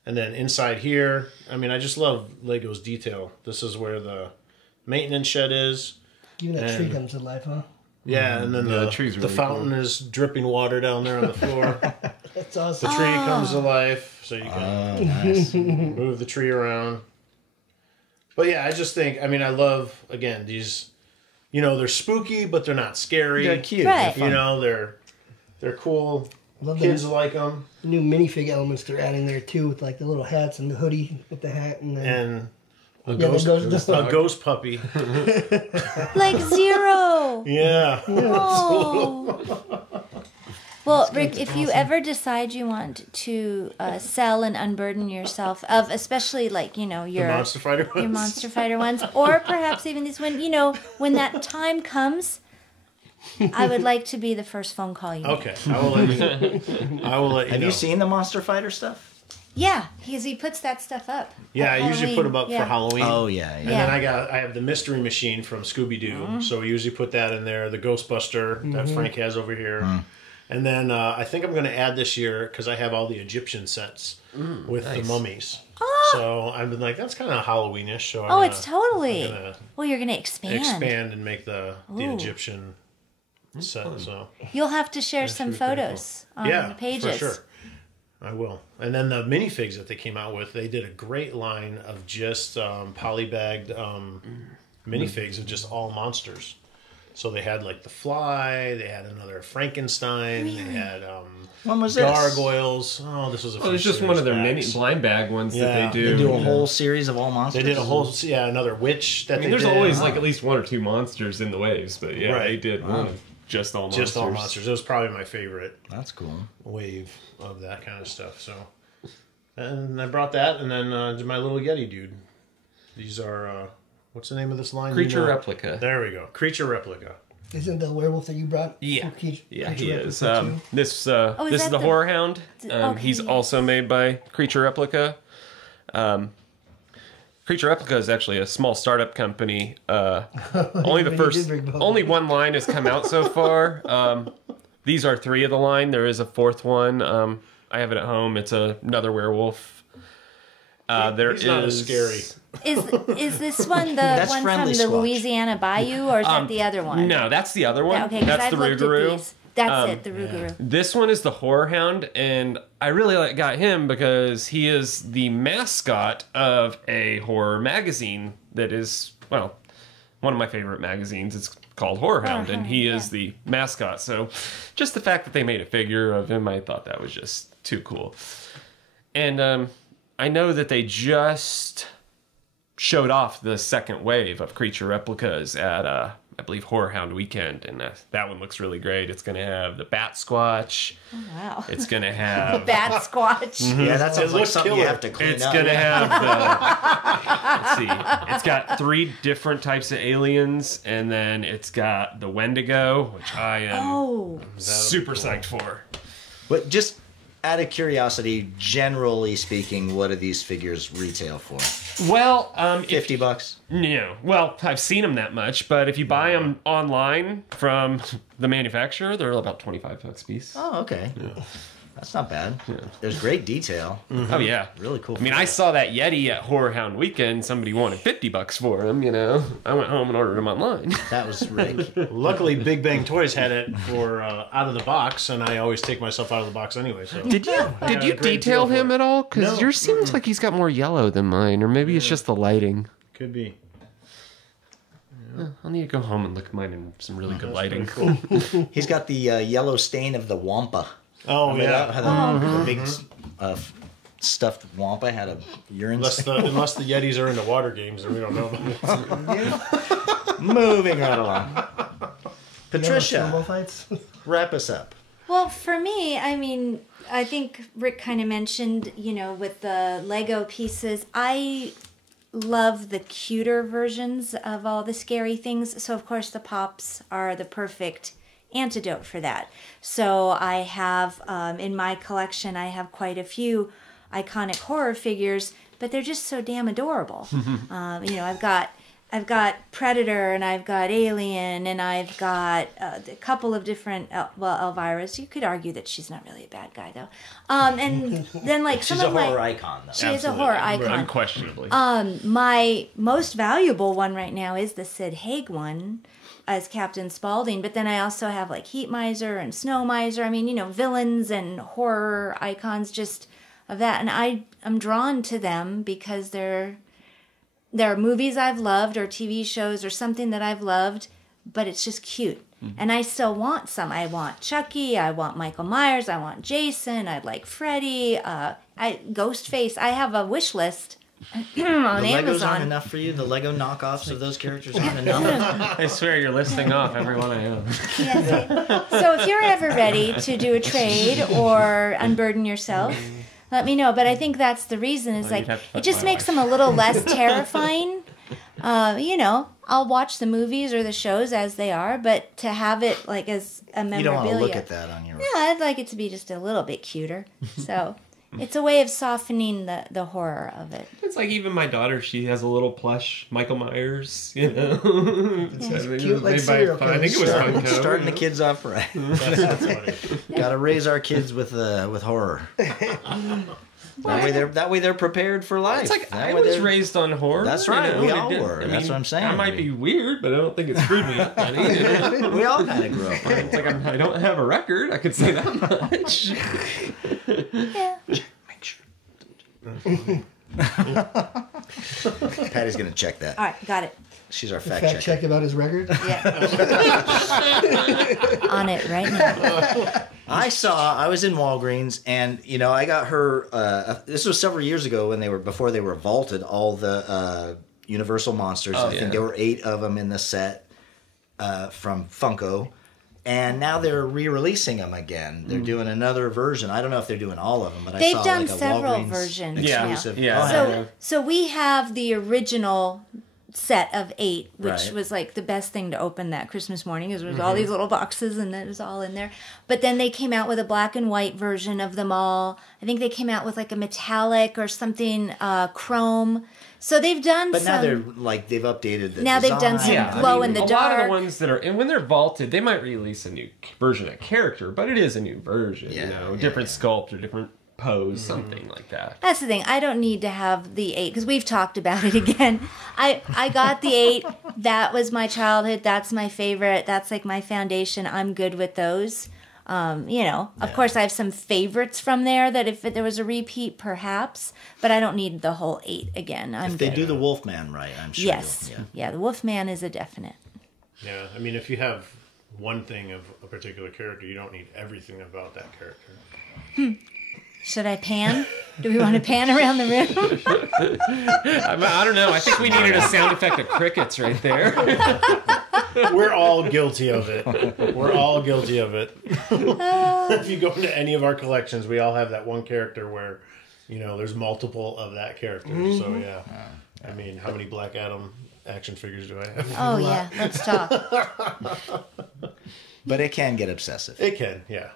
And then inside here, I mean, I just love Lego's detail. This is where the maintenance shed is. Even that tree comes to life, huh? Yeah, and then the fountain is dripping water down there on the floor. That's awesome. The tree comes to life, so you can move the tree around. But yeah, I just think, I mean, I love, again, these, you know, they're spooky, but they're not scary. They're cute. Right. They're fun. You know, they're cool. Love Kids like them. The new minifig elements they're adding there too, with like the little hats and the hoodie with the hat and then And a ghost puppy. Like Zero. Yeah. Oh. Well, Rick, if you ever decide you want to sell and unburden yourself of, especially like, you know, your Monster Fighter ones. Your Monster Fighter ones, or perhaps even these, when that time comes, I would like to be the first phone call you make. Okay, I will let you know. Have you seen the Monster Fighter stuff? Yeah, because he puts that stuff up. Yeah, at I usually put them up Halloween. for Halloween. Oh, yeah. And then I have the mystery machine from Scooby-Doo, so we usually put that in there. The Ghostbuster that Frank has over here. And then I think I'm going to add this year, because I have all the Egyptian sets with the mummies. So I've been like, that's kind of Halloweenish. So it's totally. Well, you're going to expand and make the Egyptian set. So you'll have to share some photos on the pages. For sure. I will. And then the minifigs that they came out with, they did a great line of just polybagged minifigs of just all monsters. So they had like the Fly, they had another Frankenstein, they had when was this? gargoyles. Oh, this was a few it's just one of their mini backs. blind bag ones that they do. They do a whole series of all monsters. They did a whole, another witch that there's always like at least one or two monsters in the waves, but yeah, they did one of just all monsters. Just all monsters. It was probably my favorite. That's cool. Wave of that kind of stuff. So, and I brought that, and then my little Yeti dude. These are what's the name of this line? Creature Replica. There we go. Creature Replica. Isn't the werewolf that you brought? Yeah, Creature he Replica is. too? This is is the Horror Hound. He's also made by Creature Replica. Creature Replica is actually a small startup company. Only one line has come out so far. These are 3 of the line. There is a 4th one. I have it at home. It's another werewolf. He's not as scary. Is this one the one from the Squatch. Louisiana Bayou, or is that the other one? No, that's the other one. Okay, because that's I've the looked Rougarou. at these. That's it, the Rougarou. This one is the Horror Hound, and I really got him because he is the mascot of a horror magazine that is, well, one of my favorite magazines. It's called Horror Hound, and he is the mascot. So just the fact that they made a figure of him, I thought that was just too cool. And I know that they just showed off the second wave of Creature Replicas at I believe Horror Hound Weekend, and that one looks really great. It's going to have the Batsquatch. Oh, wow. It's going to have Batsquatch. Yeah, that sounds like something you have to clean It's up. going to have the... Let's see. It's got 3 different types of aliens, and then it's got the Wendigo, which I am super psyched for. But just out of curiosity, generally speaking, what do these figures retail for? Well, $50? No. Well, I've seen them that much, but if you buy them online from the manufacturer, they're about $25 a piece. Oh, okay. Yeah. That's not bad. Yeah. There's great detail. Mm-hmm. Oh, yeah. Really cool. I mean, I saw that Yeti at Horror Hound Weekend. Somebody wanted $50 for him, you know. I went home and ordered him online. That was Rick. Luckily, Big Bang Toys had it for out of the box, and I always take myself out of the box anyway. So Did you detail him at all? Because yours seems like he's got more yellow than mine, or maybe it's just the lighting. Could be. I'll need to go home and look at mine in some really good lighting. Cool. He's got the yellow stain of the Wampa. Oh, yeah. The big stuffed Wampa had a urine stain. Unless the Yetis are into water games, then we don't know about it. Moving right along. Patricia, Snowball fights? wrap us up. Well, for me, I mean, I think Rick kind of mentioned, with the Lego pieces, I love the cuter versions of all the scary things. So, of course, the Pops are the perfect antidote for that. So I have, in my collection, I have quite a few iconic horror figures, but they're just so damn adorable. I've got Predator, and I've got Alien, and I've got a couple of different, Elvira's. You could argue that she's not really a bad guy, though. And then, like, She's some of my... She's a horror icon, though. She is a horror icon. Unquestionably. My most valuable one right now is the Sid Haig one as Captain Spaulding, but then I also have, like, Heat Miser and Snow Miser. I mean, villains and horror icons just of that. And I'm drawn to them because there are movies I've loved or TV shows or something that I've loved, but it's just cute. Mm-hmm. And I still want some. I want Chucky. I want Michael Myers. I want Jason. I'd like Freddy. Ghostface. I have a wish list on Amazon. The Legos aren't enough for you? The Lego knockoffs of those characters aren't enough? I swear you're listing off every one I own. Yes. So if you're ever ready to do a trade or unburden yourself, let me know. But I think that's the reason. Is like it just makes them a little less terrifying. I'll watch the movies or the shows as they are, but to have it like as a memorabilia. You don't want to look at that on your... Yeah, I'd like it to be just a little bit cuter. So it's a way of softening the horror of it. It's like even my daughter, she has a little plush Michael Myers, It's cute, like serial I think it was Funko. Starting the kids off right. Got to raise our kids with horror. That way they're prepared for life. It's like I was raised on horror. That's right. We all were. That's what I'm saying. I might be weird, but I don't think it screwed me up any. We all kind of grew up. Right? It's like I don't have a record. I could say that much. Yeah. Make sure. Patty's gonna check that. All right, got it. She's our fact Fact checker. check about his record? Yeah. On it right now. I was in Walgreens, and I got her. This was several years ago before they were vaulted. All the Universal monsters. I think there were 8 of them in the set from Funko, and now they're re-releasing them again. They're doing another version. I don't know if they're doing all of them, but They've I saw done like a several Walgreens versions exclusive. Yeah. So we have the original set of 8, which Right. was like the best thing to open that Christmas morning. It was all these little boxes and it was all in there. But then they came out with a black and white version of them all. I think they came out with like a metallic or something chrome. So they've done But some... now they've updated the Now they've done design. some glow in the a dark. lot of the ones that are, and when they're vaulted, they might release a new version of character, but it is a new version. Different sculpt or different pose, something like that. That's the thing. I don't need to have the 8 because we've talked about it again. I got the 8. That was my childhood. That's my favorite. That's like my foundation. I'm good with those. Of course, I have some favorites from there that if there was a repeat, perhaps, but I don't need the whole 8 again. If they do the Wolfman right, I'm sure. Yes. Yeah, the Wolfman is a definite. Yeah, I mean, if you have one thing of a particular character, you don't need everything about that character. Should I pan? Do we want to pan around the room? I don't know. I think we needed a sound effect of crickets right there. We're all guilty of it. We're all guilty of it. If you go into any of our collections, we all have that one character where, there's multiple of that character. Mm-hmm. So, yeah. I mean, how many Black Adam action figures do I have? Oh, yeah. Let's talk. But it can get obsessive. It can, yeah.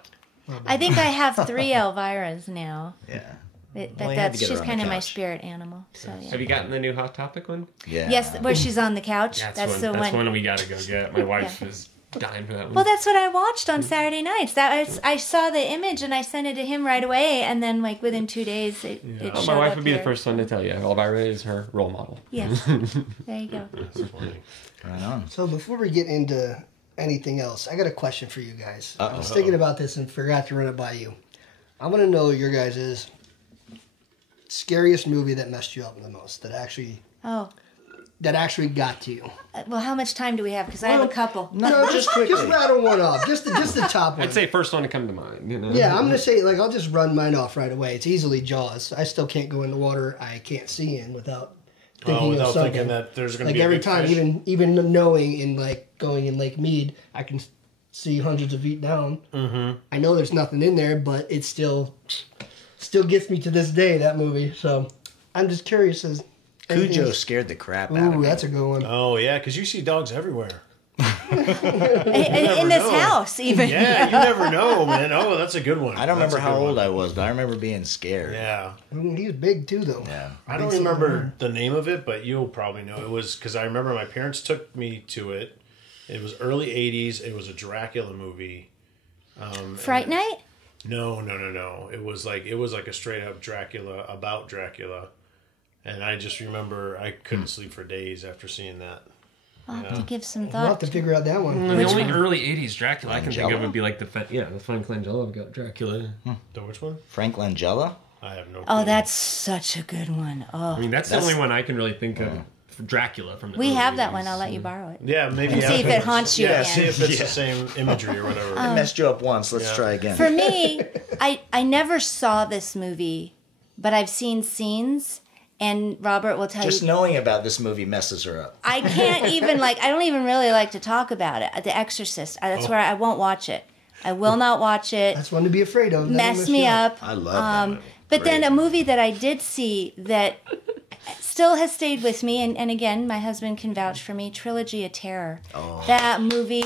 I think I have 3 Elviras now. Yeah. But she's kind of my spirit animal. So yeah. Have you gotten the new Hot Topic one? Yeah. Yes, where she's on the couch. That's one we got to go get. My wife is dying for that one. Well, that's what I watched on Saturday nights. I saw the image and I sent it to him right away, and then like within 2 days it showed my wife up would be here. the first one to tell you. Elvira is her role model. Yes. There you go. Right on. So before we get into anything else, I got a question for you guys. Uh-oh. I was thinking about this and forgot to run it by you. I want to know your guys' scariest movie that messed you up the most, that actually got to you. Well, how much time do we have? Because I have a couple. No, just rattle one off. Just the top one. I'd say first one to come to mind. Yeah, I'm gonna say I'll just run mine off right away. It's easily Jaws. I still can't go in the water I can't see in without thinking of something. Thinking that there's gonna be a every big time, fish. even knowing in going in Lake Mead, I can see hundreds of feet down. Mm-hmm. I know there's nothing in there, but it still gets me to this day, that movie. So I'm just curious as... Cujo scared the crap out of me. Ooh, that's a good one. Oh, yeah, because you see dogs everywhere. In this house, even. Yeah, you never know, man. Oh, that's a good one. I don't That's remember a how good old one. I was, but I remember being scared. Yeah. He was big, too, though. Yeah. I don't remember the name of it, but you'll probably know. It was because I remember my parents took me to it. It was early 80s. It was a Dracula movie. Fright Night? No. It was like a straight up Dracula, about Dracula. And I just remember I couldn't sleep for days after seeing that. I'll have to give some We'll have thought. to figure out that one. The only early 80s Dracula I can think of Langella? would be like the Frank Langella got Dracula. The which one? Frank Langella? I have no clue. Oh, that's such a good one. Oh, I mean, that's the only one I can really think of for Dracula from the we early have that 80s. one. I'll let you borrow it. Yeah, maybe. And see if it haunts you Yeah, again. see if it's the same imagery or whatever. I messed you up once. Let's Yeah. try again. For me, I never saw this movie, but I've seen scenes, and Robert will tell Just you. knowing about this movie messes her up. I can't even I don't even really like to talk about it. The Exorcist. That's where I won't watch it. I will not watch it. That's one to be afraid of. That'll Mess me you up. I love that movie. But then Great. a movie that I did see that still has stayed with me, and again, my husband can vouch for me, Trilogy of Terror. Oh. That movie,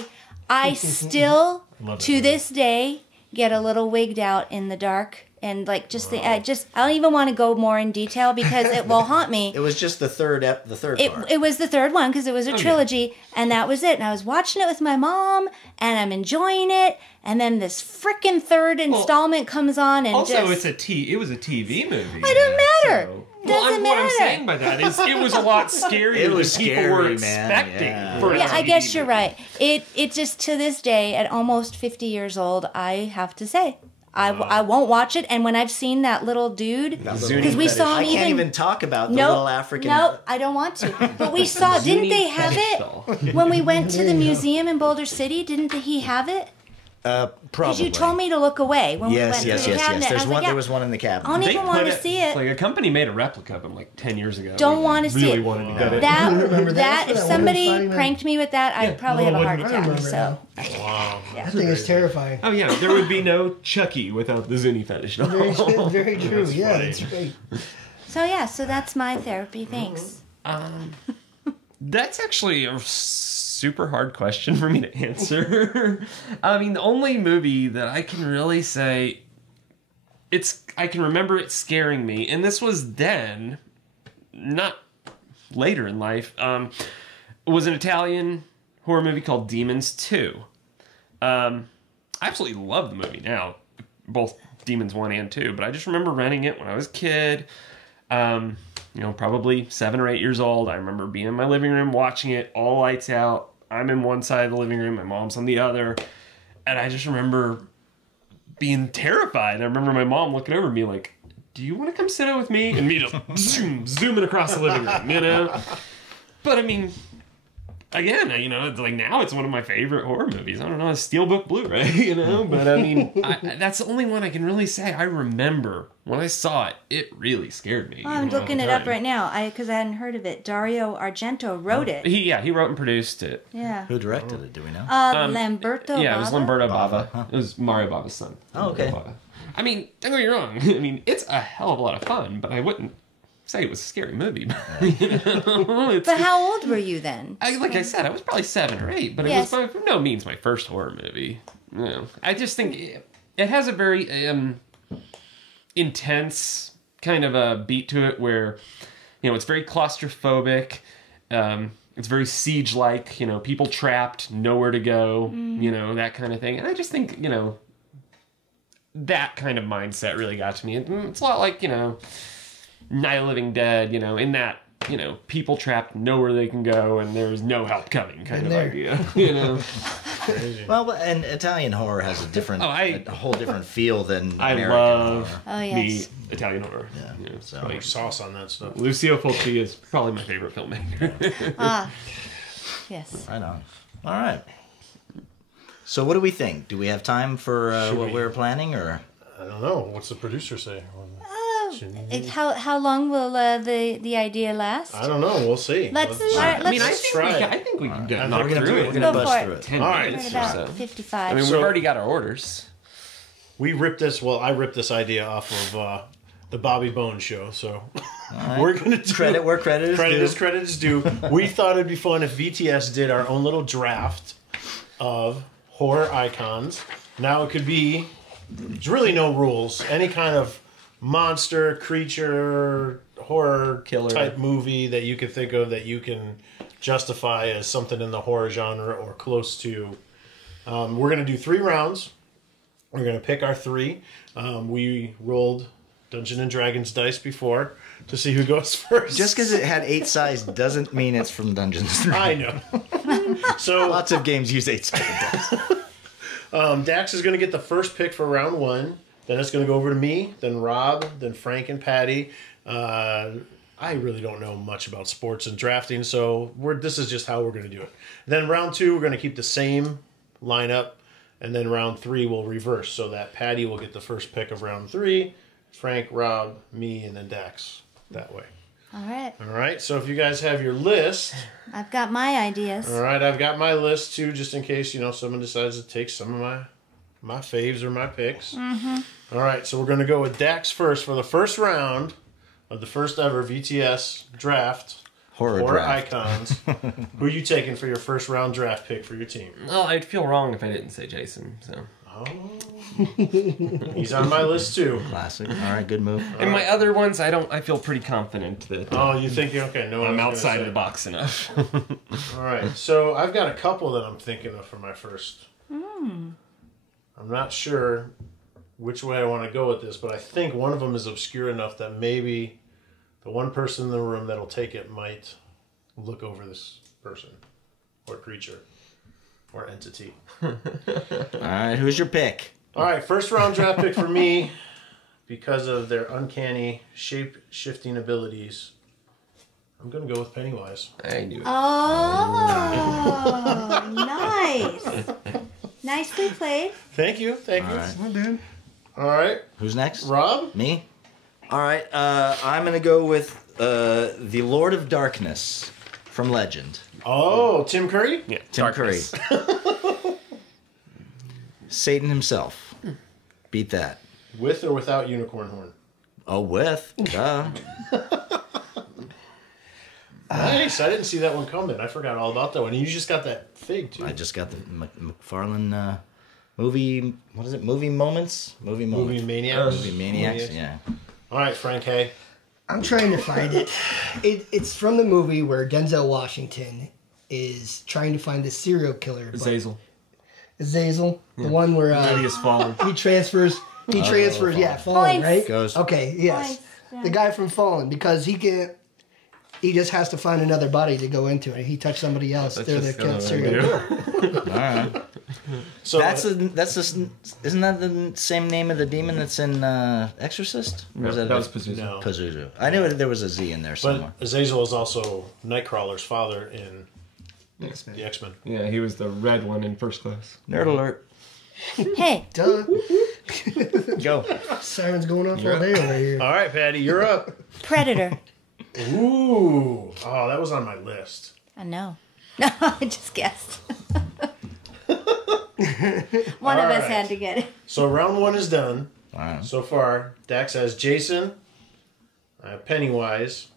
I still, to this day, get a little wigged out in the dark. And I don't even want to go more in detail because it will haunt me. It was just the third part. It was the third one because it was a trilogy, and that was it. And I was watching it with my mom, and I'm enjoying it. And then this freaking third installment comes on, and Also, just, it was a TV movie. it doesn't matter. Doesn't What I'm matter. saying by that is it was a lot scarier It was than people scary, were man. expecting. Yeah. For a Yeah, I TV guess you're movie. right. It just to this day, at almost 50 years old, I have to say. I won't watch it, and when I've seen that little dude, because we saw him I can't even talk about the Nope, little African. Nope, I don't want to. But we saw, didn't they have it when we went to the museum in Boulder City? Didn't he have it? Because Probably. you told me to look away when we went Yes, to yes, the yes, cabinet. yes. I was like, There was one in the I cabinet. don't even want put to see it. Like a company made a replica of him like 10 years ago. Don't We want to see really it. wanted to get it. remember that? If That one somebody was fine, pranked me with that, I'd probably have a heart I attack. remember So Wow. That thing is terrifying. Oh yeah, there would be no Chucky without the Zuni fetish doll. Very true. Very true. Yeah, funny. that's great. so that's my therapy. Thanks. That's actually a super hard question for me to answer. I mean, the only movie that I can really say I can remember it scaring me, and this was then, not later in life. Was an Italian horror movie called Demons 2. I absolutely love the movie now, both Demons 1 and 2, but I just remember renting it when I was a kid. Probably 7 or 8 years old. I remember being in my living room watching it, all lights out. I'm in one side of the living room, my mom's on the other. And I just remember being terrified. I remember my mom looking over at me like, do you want to come sit out with me? And me just zooming across the living room, But I mean, again, it's like now it's one of my favorite horror movies. I don't know, a Steelbook Blu-ray, But I mean, that's the only one I can really say. I remember when I saw it, it really scared me. Oh, I'm looking it up right now because I hadn't heard of it. Dario Argento wrote it. He wrote and produced it. Yeah. Who directed it? Do we know? Lamberto. Yeah, it was Bava? Lamberto Bava. It was Mario Bava's son. Oh, okay. Bava. I mean, don't get me wrong. I mean, it's a hell of a lot of fun, but I wouldn't say it was a scary movie. But how old were you then? Like I said, I was probably 7 or 8, but Yes. it was by no means my first horror movie. I just think it has a very intense kind of a beat to it where, it's very claustrophobic. It's very siege-like, people trapped, nowhere to go, that kind of thing. And I just think, that kind of mindset really got to me. It's a lot like, Night of the Living Dead, in that, people trapped, nowhere they can go, and there's no help coming kind of idea, Crazy. Well, and Italian horror has a different, a whole different feel than I American love horror. Oh, yes. the Italian horror. Yeah, so- like, More sauce on that stuff. Lucio Fulci is probably my favorite filmmaker. Yes. Right on. All right. So, what do we think? Do we have time for what we were planning, or I don't know. What's the producer say? How long will the idea last? I don't know. We'll see. Let's I mean, I try think we can I knock think we're gonna through do it. it. We're gonna Go bust for through it. it. 10 All right. minutes We're or at so. about 55. I mean, So- we've already got our orders. We ripped this. Well, I ripped this idea off of the Bobby Bones show. So we're gonna do Credit where credit is due. Credit is due. We thought it'd be fun if VTS did our own little draft of horror icons. Now it could be. There's really no rules. Any kind of monster, creature, horror Killer. type movie that you could think of that you can justify as something in the horror genre or close to. We're going to do 3 rounds. We're going to pick our 3. We rolled Dungeons and Dragons dice before to see who goes first. Just because it had 8 sides doesn't mean it's from Dungeons. I know. So Lots of games use 8-sided dice. Dax is going to get the first pick for round 1. Then it's going to go over to me, then Rob, then Frank and Patty. I really don't know much about sports and drafting, so this is just how we're going to do it. Then round 2, we're going to keep the same lineup, and then round 3 we'll reverse, so that Patty will get the first pick of round 3, Frank, Rob, me, and then Dax that way. All right. All right, so if you guys have your list... I've got my ideas. All right, I've got my list too, just in case someone decides to take some of my faves or my picks. Mm-hmm. All right, so we're going to go with Dax first for the first round of the first ever VTS draft. Horror draft. Icons. Who are you taking for your first round draft pick for your team? Well, I'd feel wrong if I didn't say Jason. So. He's on my list too. Classic. All right, good move. And my other ones, I feel pretty confident that Oh, you think okay? No, I'm one's outside gonna of the box enough. All right, so I've got a couple that I'm thinking of for my first. I'm not sure which way I want to go with this, but I think one of them is obscure enough that maybe the one person in the room that'll take it might look over this person or creature or entity. All right, who's your pick? All right, first round draft pick for me because of their uncanny shape-shifting abilities. I'm going to go with Pennywise. I knew it. Oh, nice. Nicely played. Thank you. All right. All right, Who's next? Rob? Me? All right, I'm going to go with the Lord of Darkness from Legend. Oh, Tim Curry? Yeah, Tim darkness. Curry. Satan himself. Beat that. With or without unicorn horn? Oh, with. Duh. Nice. I didn't see that one coming. I forgot all about that one. You just got that fig, too. I just got the McFarlane movie. What is it? Movie Moments? Movie Moments. Movie Maniacs? Movie Maniacs, yeah. All right, Frank Hay. I'm trying to find it. It's from the movie where Denzel Washington is trying to find the serial killer. Zazel. Azazel, the one where He has fallen. he transfers. He transfers. Yeah, Fallen, Points. right? Ghost. Okay, yes, Points, yeah. the guy from Fallen, because he can't. He just has to find another body to go into it. He touched somebody else. That's They're the just another serial idea. killer. All right. So Isn't that the same name of the demon that's in Exorcist? Or That was Pazuzu. No. Pazuzu. I knew there was a Z in there somewhere. But Azazel is also Nightcrawler's father in X-Men. the X-Men. Yeah, he was the red one in First Class. Nerd alert. Hey, Duh. Go. Sirens going off all day over here. All right, Patty, you're up. Predator. Ooh. Oh, that was on my list. I know. No, I just guessed. One of us right. had to get it. So round 1 is done. Wow. So far, Dax has Jason, I have Pennywise,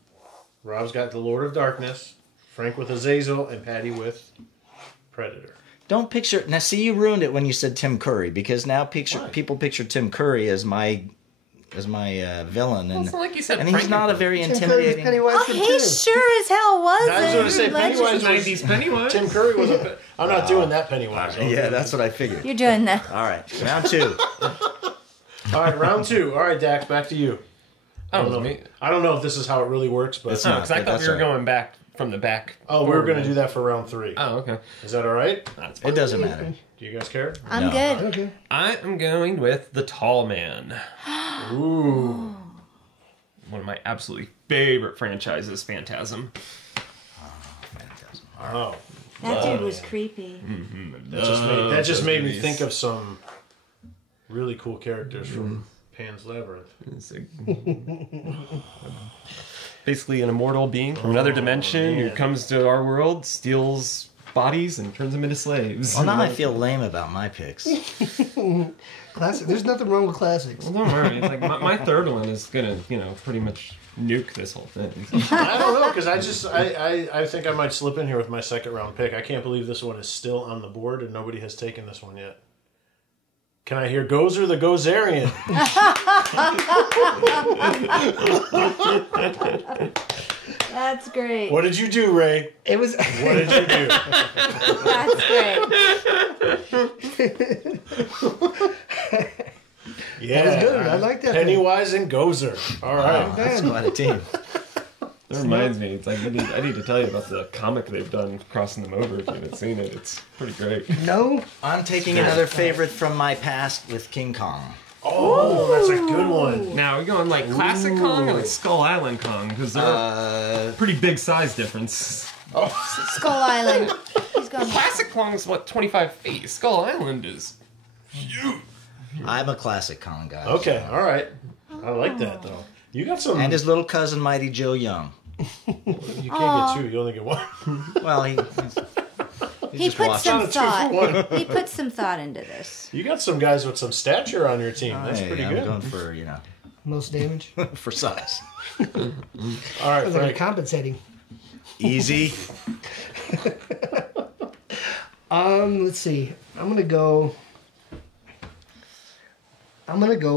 Rob's got the Lord of Darkness, Frank with Azazel, and Patty with Predator. Don't picture. Now, see, you ruined it when you said Tim Curry, because now people picture Tim Curry as my villain, and It's not like you said and he's not a very intimidating. Pennywise Oh, from he two. sure as hell was. I was going to say in Pennywise Legend. was 90s Pennywise. Tim Curry was a. I'm not doing that Pennywise. Yeah, that's what I figured. You're doing that. All right, round 2. All right, round 2. All right, Dax, back to you. I don't know. I don't know if this is how it really works, but It's No, not. because I thought That's we were all right. going back from the back. oh, we were going to do that for round 3. Oh, okay. Is that all right? That's fine. It doesn't matter. Do you guys care? I'm No. good. Okay. I am going with the Tall Man. Ooh. One of my absolutely favorite franchises, Phantasm. Oh. That dude was creepy. That just made me think of some really cool characters from Pan's Labyrinth. It's basically an immortal being from another dimension who comes to our world, steals bodies, and turns them into slaves. Well, now I feel lame about my picks. Classic. There's nothing wrong with classics. Well, don't worry. It's like my third one is gonna, pretty much nuke this whole thing. I don't know, because I think I might slip in here with my second round pick. I can't believe this one is still on the board and nobody has taken this one yet. Can I hear Gozer the Gozerian? That's great. What did you do, Ray? It was. What did you do? That's great. Yeah, That was good. I like that. Pennywise and Gozer. All right. Wow, that's quite a team. That reminds me, it's like I need to tell you about the comic they've done crossing them over. If you haven't seen it, it's pretty great. No. I'm taking another favorite from my past with King Kong. Oh, that's a good one. Now, are we going like classic Kong or like Skull Island Kong? Because they're a pretty big size difference. Skull Island. He's going. Classic Kong is what, 25 feet. Skull Island is huge. I'm a classic Kong guy. Okay, so. all right. I like that though. You got some. And his little cousin, Mighty Joe Young. You can't get two. You only get one. Well, he just put watched some Not a 2-for-1. thought. He put some thought into this. You got some guys with some stature on your team. That's Hey, pretty I'm good. going for, Most damage. for size. All right, Sounds like Frank. compensating. Easy. Let's see. I'm gonna go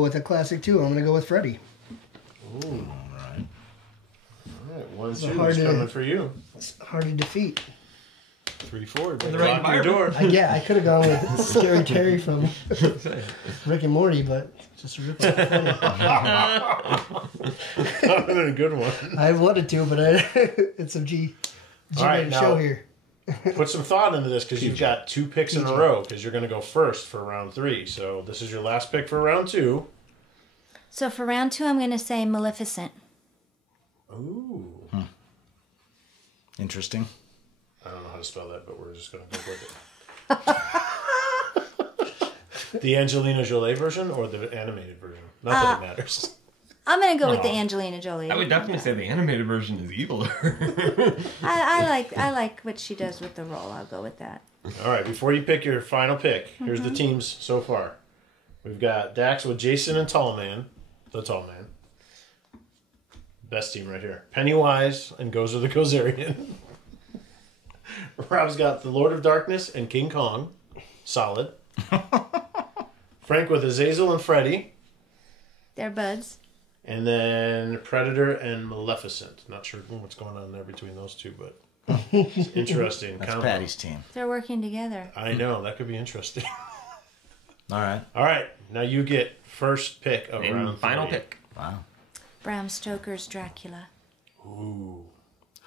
with a classic too. I'm gonna go with Freddy. Ooh. All right. All right, 1, 2 hard is to- coming for you. It's hard to defeat. 3, 4. The right Lock your door. Yeah, I could have gone with Scary Terry from Rick and Morty, but just a rip off. Another good one. I wanted to, but it's a G All right, rated show now- here. Put some thought into this because you've got 2 picks in a row because you're going to go first for round 3. So this is your last pick for round 2. So for round 2, I'm going to say Maleficent. Ooh. Interesting. I don't know how to spell that, but we're just going to go with it. The Angelina Jolie version or the animated version? Not that it matters. I'm going to go with the Angelina Jolie. I would definitely say the animated version is eviler. I like what she does with the role. I'll go with that. All right, before you pick your final pick, here's the teams so far. We've got Dax with Jason and Tall Man, the Tall Man. Best team right here. Pennywise and Gozer the Gozerian. Rob's got the Lord of Darkness and King Kong. Solid. Frank with Azazel and Freddy. They're buds. And then Predator and Maleficent. Not sure what's going on there between those two, but it's interesting. That's combo. Patty's team. They're working together. I know, that could be interesting. All right. All right, now you get first pick of round And final 3. pick. Wow. Bram Stoker's Dracula. Ooh.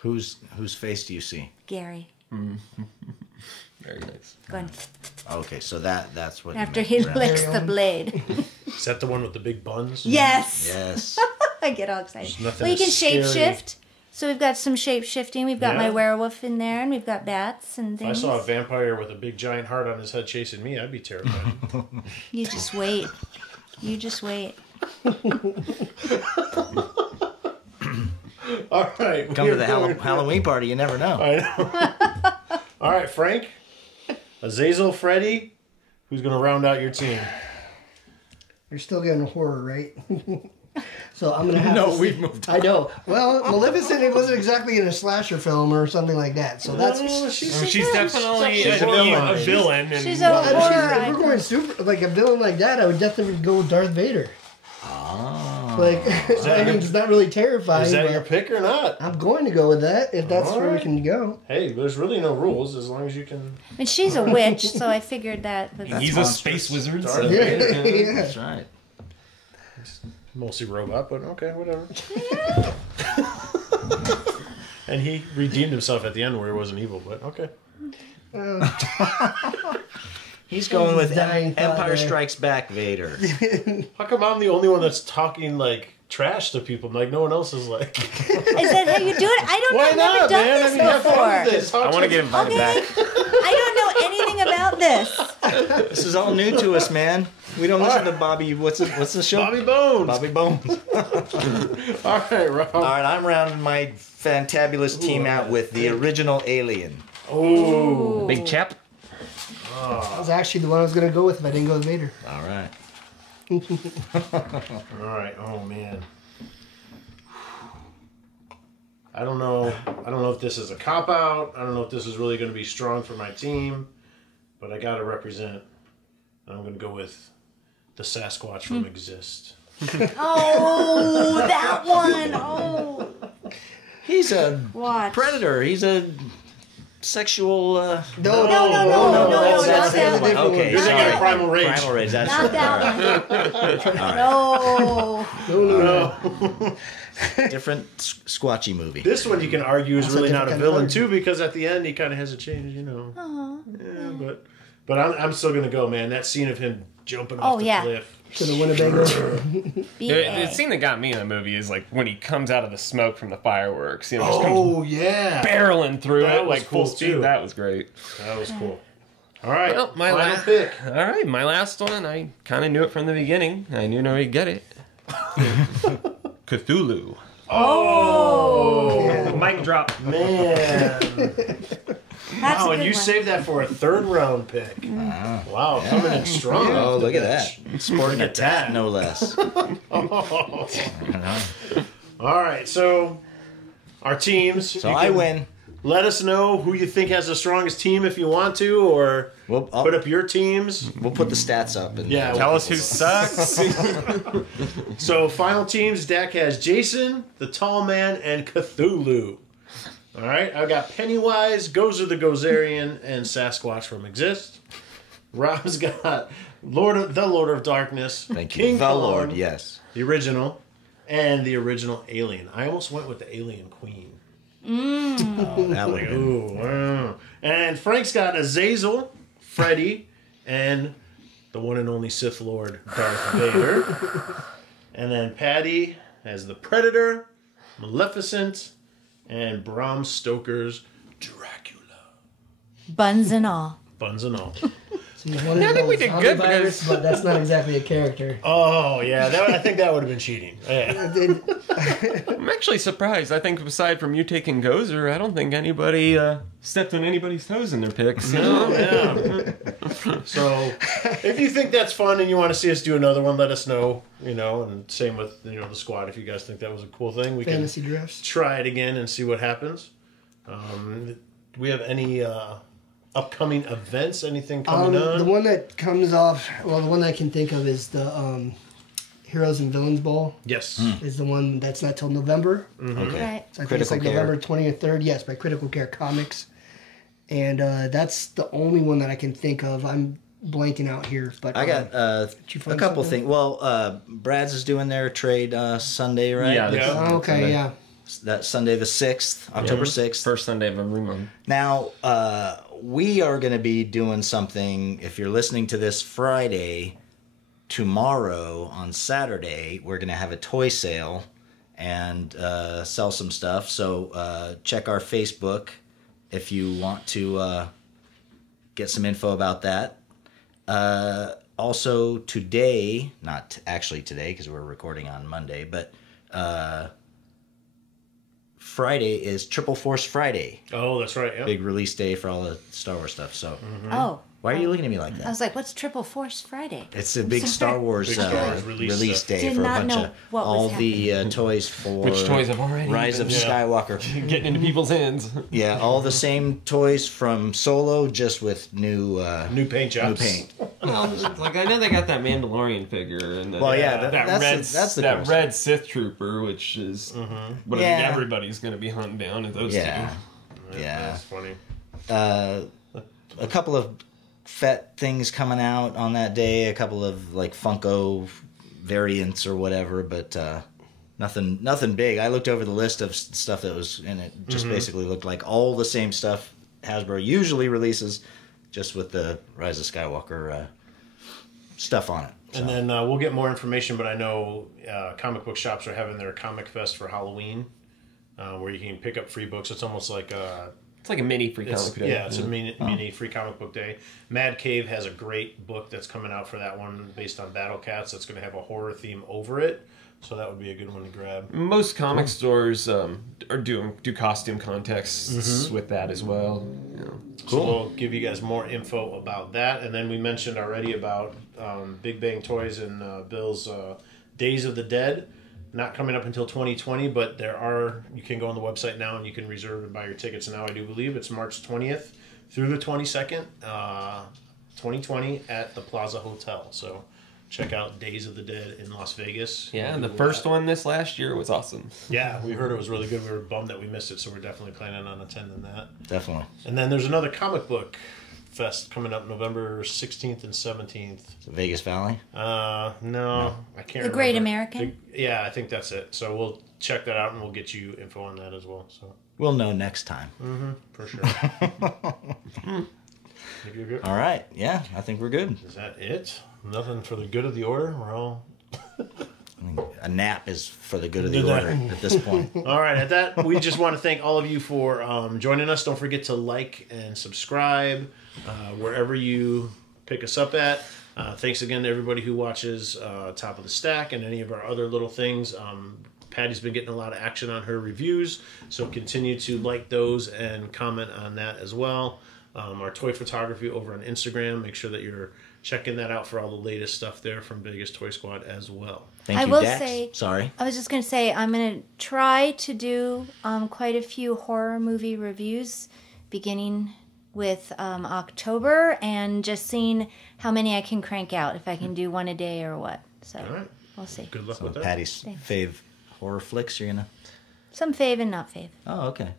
Whose face do you see? Gary. Very nice. Going Okay, so that's what. after you he meant, Brad. licks the blade. Is that the one with the big buns? Yes. Yes. I get all excited. There's nothing Well, you can as scary. shapeshift. So we've got some shape shifting. We've got my Yeah. werewolf in there, and we've got bats and If I things. saw a vampire with a big giant heart on his head chasing me, I'd be terrified. You just wait. You just wait. All right. Come to the Halloween party, you never know. I know. All right, Frank. Azazel, Freddy. Who's going to round out your team? You're still getting horror, right? So I'm gonna have. No, to we've moved on. I know. Well, Maleficent, it wasn't exactly in a slasher film or something like that. So that's. She's definitely She's a a villain. villain. And She's a Well, horror if we're icon. going super like a villain like that, I would definitely go with Darth Vader. Oh. Like, I mean, it's not really terrifying. Is that but your pick or not? I'm going to go with that if that's All where we right. can go. Hey, there's really no rules as long as you can. I mean, she's a witch, so I figured that. Was, he's a space wizard. Darth So. Vader. Yeah. That's right. Mostly robot, but okay, whatever. And he redeemed himself at the end where he wasn't evil, but okay. He's going with Dying thought Empire there. Strikes Back Vader. How come I'm the only one that's talking like trash to people? Like no one else is like. is that how you do it? I don't know. Why I've never not, done man? I this mean, have fun with before. this. I want to get invited Okay. back. I don't know anything about this. This is all new to us, man. We don't listen to Bobby. What's the show? Bobby Bones. Bobby Bones. All right, Rob. All right, I'm rounding my fantabulous team out with the original Alien. Oh, Big chap. That was actually the one I was going to go with if I didn't go with Vader. All right. all right. Oh man. I don't know if this is a cop out. I don't know if this is really going to be strong for my team, but I got to represent. I'm going to go with the Sasquatch from Exist. Oh, that one. Oh. He's a Watch. predator. He's a sexual. No, that's not the that one. Okay, You're thinking sorry. of Primal Rage. Primal Rage. That's Not that one. No. No. different squatchy movie. This one you can argue is That's a really not a different kind of villain movie. too, because at the end he kind of has a change, you know. Yeah, but I'm still gonna go, man. That scene of him jumping off the cliff. To the Winnebago. The scene that got me in the movie is like when he comes out of the smoke from the fireworks. You know, just comes Oh yeah, barreling through That it was like full cool, speed. too. That was great. that was cool. All right, Well, my final last pick. All right, my last one. I kind of knew it from the beginning. I knew we'd get it. Cthulhu. Oh Mic drop. man! That's Wow, a and good you one. saved that for a third round pick. Wow, coming in strong. Oh, off the look at bench. that. Sporting a tat, no less. All right, so our teams. So you I can win. Let us know who you think has the strongest team if you want to, or We'll, put up your teams. we'll put the stats up. And Yeah, Tell us who sucks. So final teams, Dak has Jason, the Tall Man, and Cthulhu. All right, I've got Pennywise, Gozer the Gozerian, and Sasquatch from Exist. Rob's got Lord of Darkness, Thank you. King The Kong, Lord, yes. the original, and the original Alien. I almost went with the Alien Queen. Oh, that would have been. Ooh, wow. And Frank's got Azazel, Freddy, and the one and only Sith Lord, Darth Vader. And then Patty has the Predator, Maleficent, and Bram Stoker's Dracula. Buns and all. Buns and all. So you wanted I think we did zombie good virus, because- but that's not exactly a character. Oh, yeah. I think that would have been cheating. Yeah. I'm actually surprised. I think aside from you taking Gozer, I don't think anybody stepped on anybody's toes in their picks. You know? Yeah. So, if you think that's fun and you want to see us do another one, let us know. You know, and same with the squad. If you guys think that was a cool thing, we Fantasy can drafts. try it again and see what happens. Do we have any upcoming events? Anything coming on? The one that comes off, well, the one that I can think of is the Heroes and Villains Ball. Yes. Is the one that's not till November. Okay. Right. So I think it's Critical like Care. November 20th or 3rd. Yes, by Critical Care Comics. And that's the only one that I can think of. I'm blanking out here. But I got you a find couple something? things. Well, Brad's is doing their trade Sunday, right? Yeah. Yeah. Oh, okay, yeah. That Sunday the 6th, October 6th. First Sunday of every month. Now, we are going to be doing something, if you're listening to this Friday, tomorrow on Saturday, we're going to have a toy sale and sell some stuff. So check our Facebook if you want to get some info about that. Also today, not actually today because we're recording on Monday, but Friday is Triple Force Friday. Oh, that's right. Yeah. Big release day for all the Star Wars stuff. So Oh. why are you looking at me like I that? was like, what's Triple Force Friday? It's a big Star Wars, Big Star Wars release day Did for a not bunch know of what was all the toys for Which toys have already Rise been- of Yeah. Skywalker. Getting into people's hands. Yeah, all the same toys from Solo, just with new New paint jobs. paint. Well, it's like I know they got that Mandalorian figure and Well, yeah, that's the that coolest. red Sith Trooper, which is what I Yeah. think everybody's going to be hunting down at those Yeah, two. yeah. That's funny. A couple of FET things coming out on that day. A couple of like Funko variants or whatever, but nothing big. I looked over the list of stuff that was in it. Just basically looked like all the same stuff Hasbro usually releases, just with the Rise of Skywalker stuff on it. So. And then we'll get more information, but I know comic book shops are having their Comic Fest for Halloween, where you can pick up free books. It's almost like It's like a mini free comic book day. Yeah, it's a mini free comic book day. Mad Cave has a great book that's coming out for that one based on Battle Cats that's going to have a horror theme over it. So that would be a good one to grab. Most comic stores do costume contests with that as well. Yeah. Cool. So we'll give you guys more info about that. And then we mentioned already about Big Bang Toys and Bill's Days of the Dead. Not coming up until 2020, but you can go on the website now and you can reserve and buy your tickets now. I do believe it's March 20th through the 22nd, 2020 at the Plaza Hotel. So check out Days of the Dead in Las Vegas. Yeah, and the first one this last year was awesome. Yeah, we heard it was really good. We were bummed that we missed it, so we're definitely planning on attending that. Definitely. And then there's another comic book fest coming up November 16th and 17th. Vegas Valley? No, I can't remember. The Great American? Yeah, I think that's it. So we'll check that out and we'll get you info on that as well. So we'll know next time. For sure. If you're good. All right. Yeah, I think we're good. Is that it? Nothing for the good of the order? We're all... I mean, a nap is for the good of the order at this point. All right, at that, we just want to thank all of you for joining us. Don't forget to like and subscribe wherever you pick us up at. Thanks again to everybody who watches Top of the Stack and any of our other little things. Patty's been getting a lot of action on her reviews, so continue to like those and comment on that as well. Our toy photography over on Instagram, make sure that you're checking that out for all the latest stuff there from Vegas Toy Squad as well. Thank you, I will Dax. say, sorry. I was just going to say, I'm going to try to do quite a few horror movie reviews beginning with October and just seeing how many I can crank out, if I can do one a day or what. So All right. We'll see. Good luck So with that. Patty's fave horror flicks, you're going to... Some fave and not fave. Oh, okay.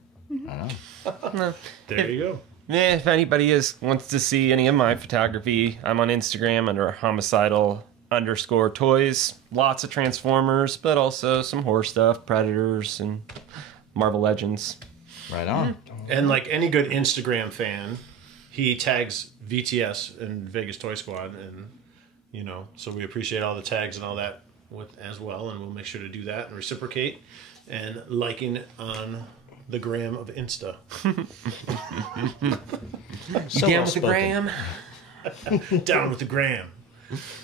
I don't know. There you go. Yeah, if anybody wants to see any of my photography, I'm on Instagram under homicidal_toys. Lots of Transformers, but also some horror stuff, Predators, and Marvel Legends. Right on. And like any good Instagram fan, he tags VTS and Vegas Toy Squad, and so we appreciate all the tags and all that as well, and we'll make sure to do that and reciprocate and liking on the gram of Insta. So Down well with the spoken. gram. Down with the gram.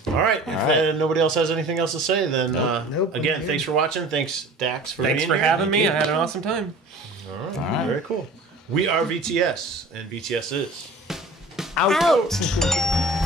All right. If nobody else has anything else to say, then Nope, again, I'm thanks for watching. Thanks, Dax, for Thanks being for here. having me. I had an awesome time. All right. Very cool. We are VTS, and VTS is Out.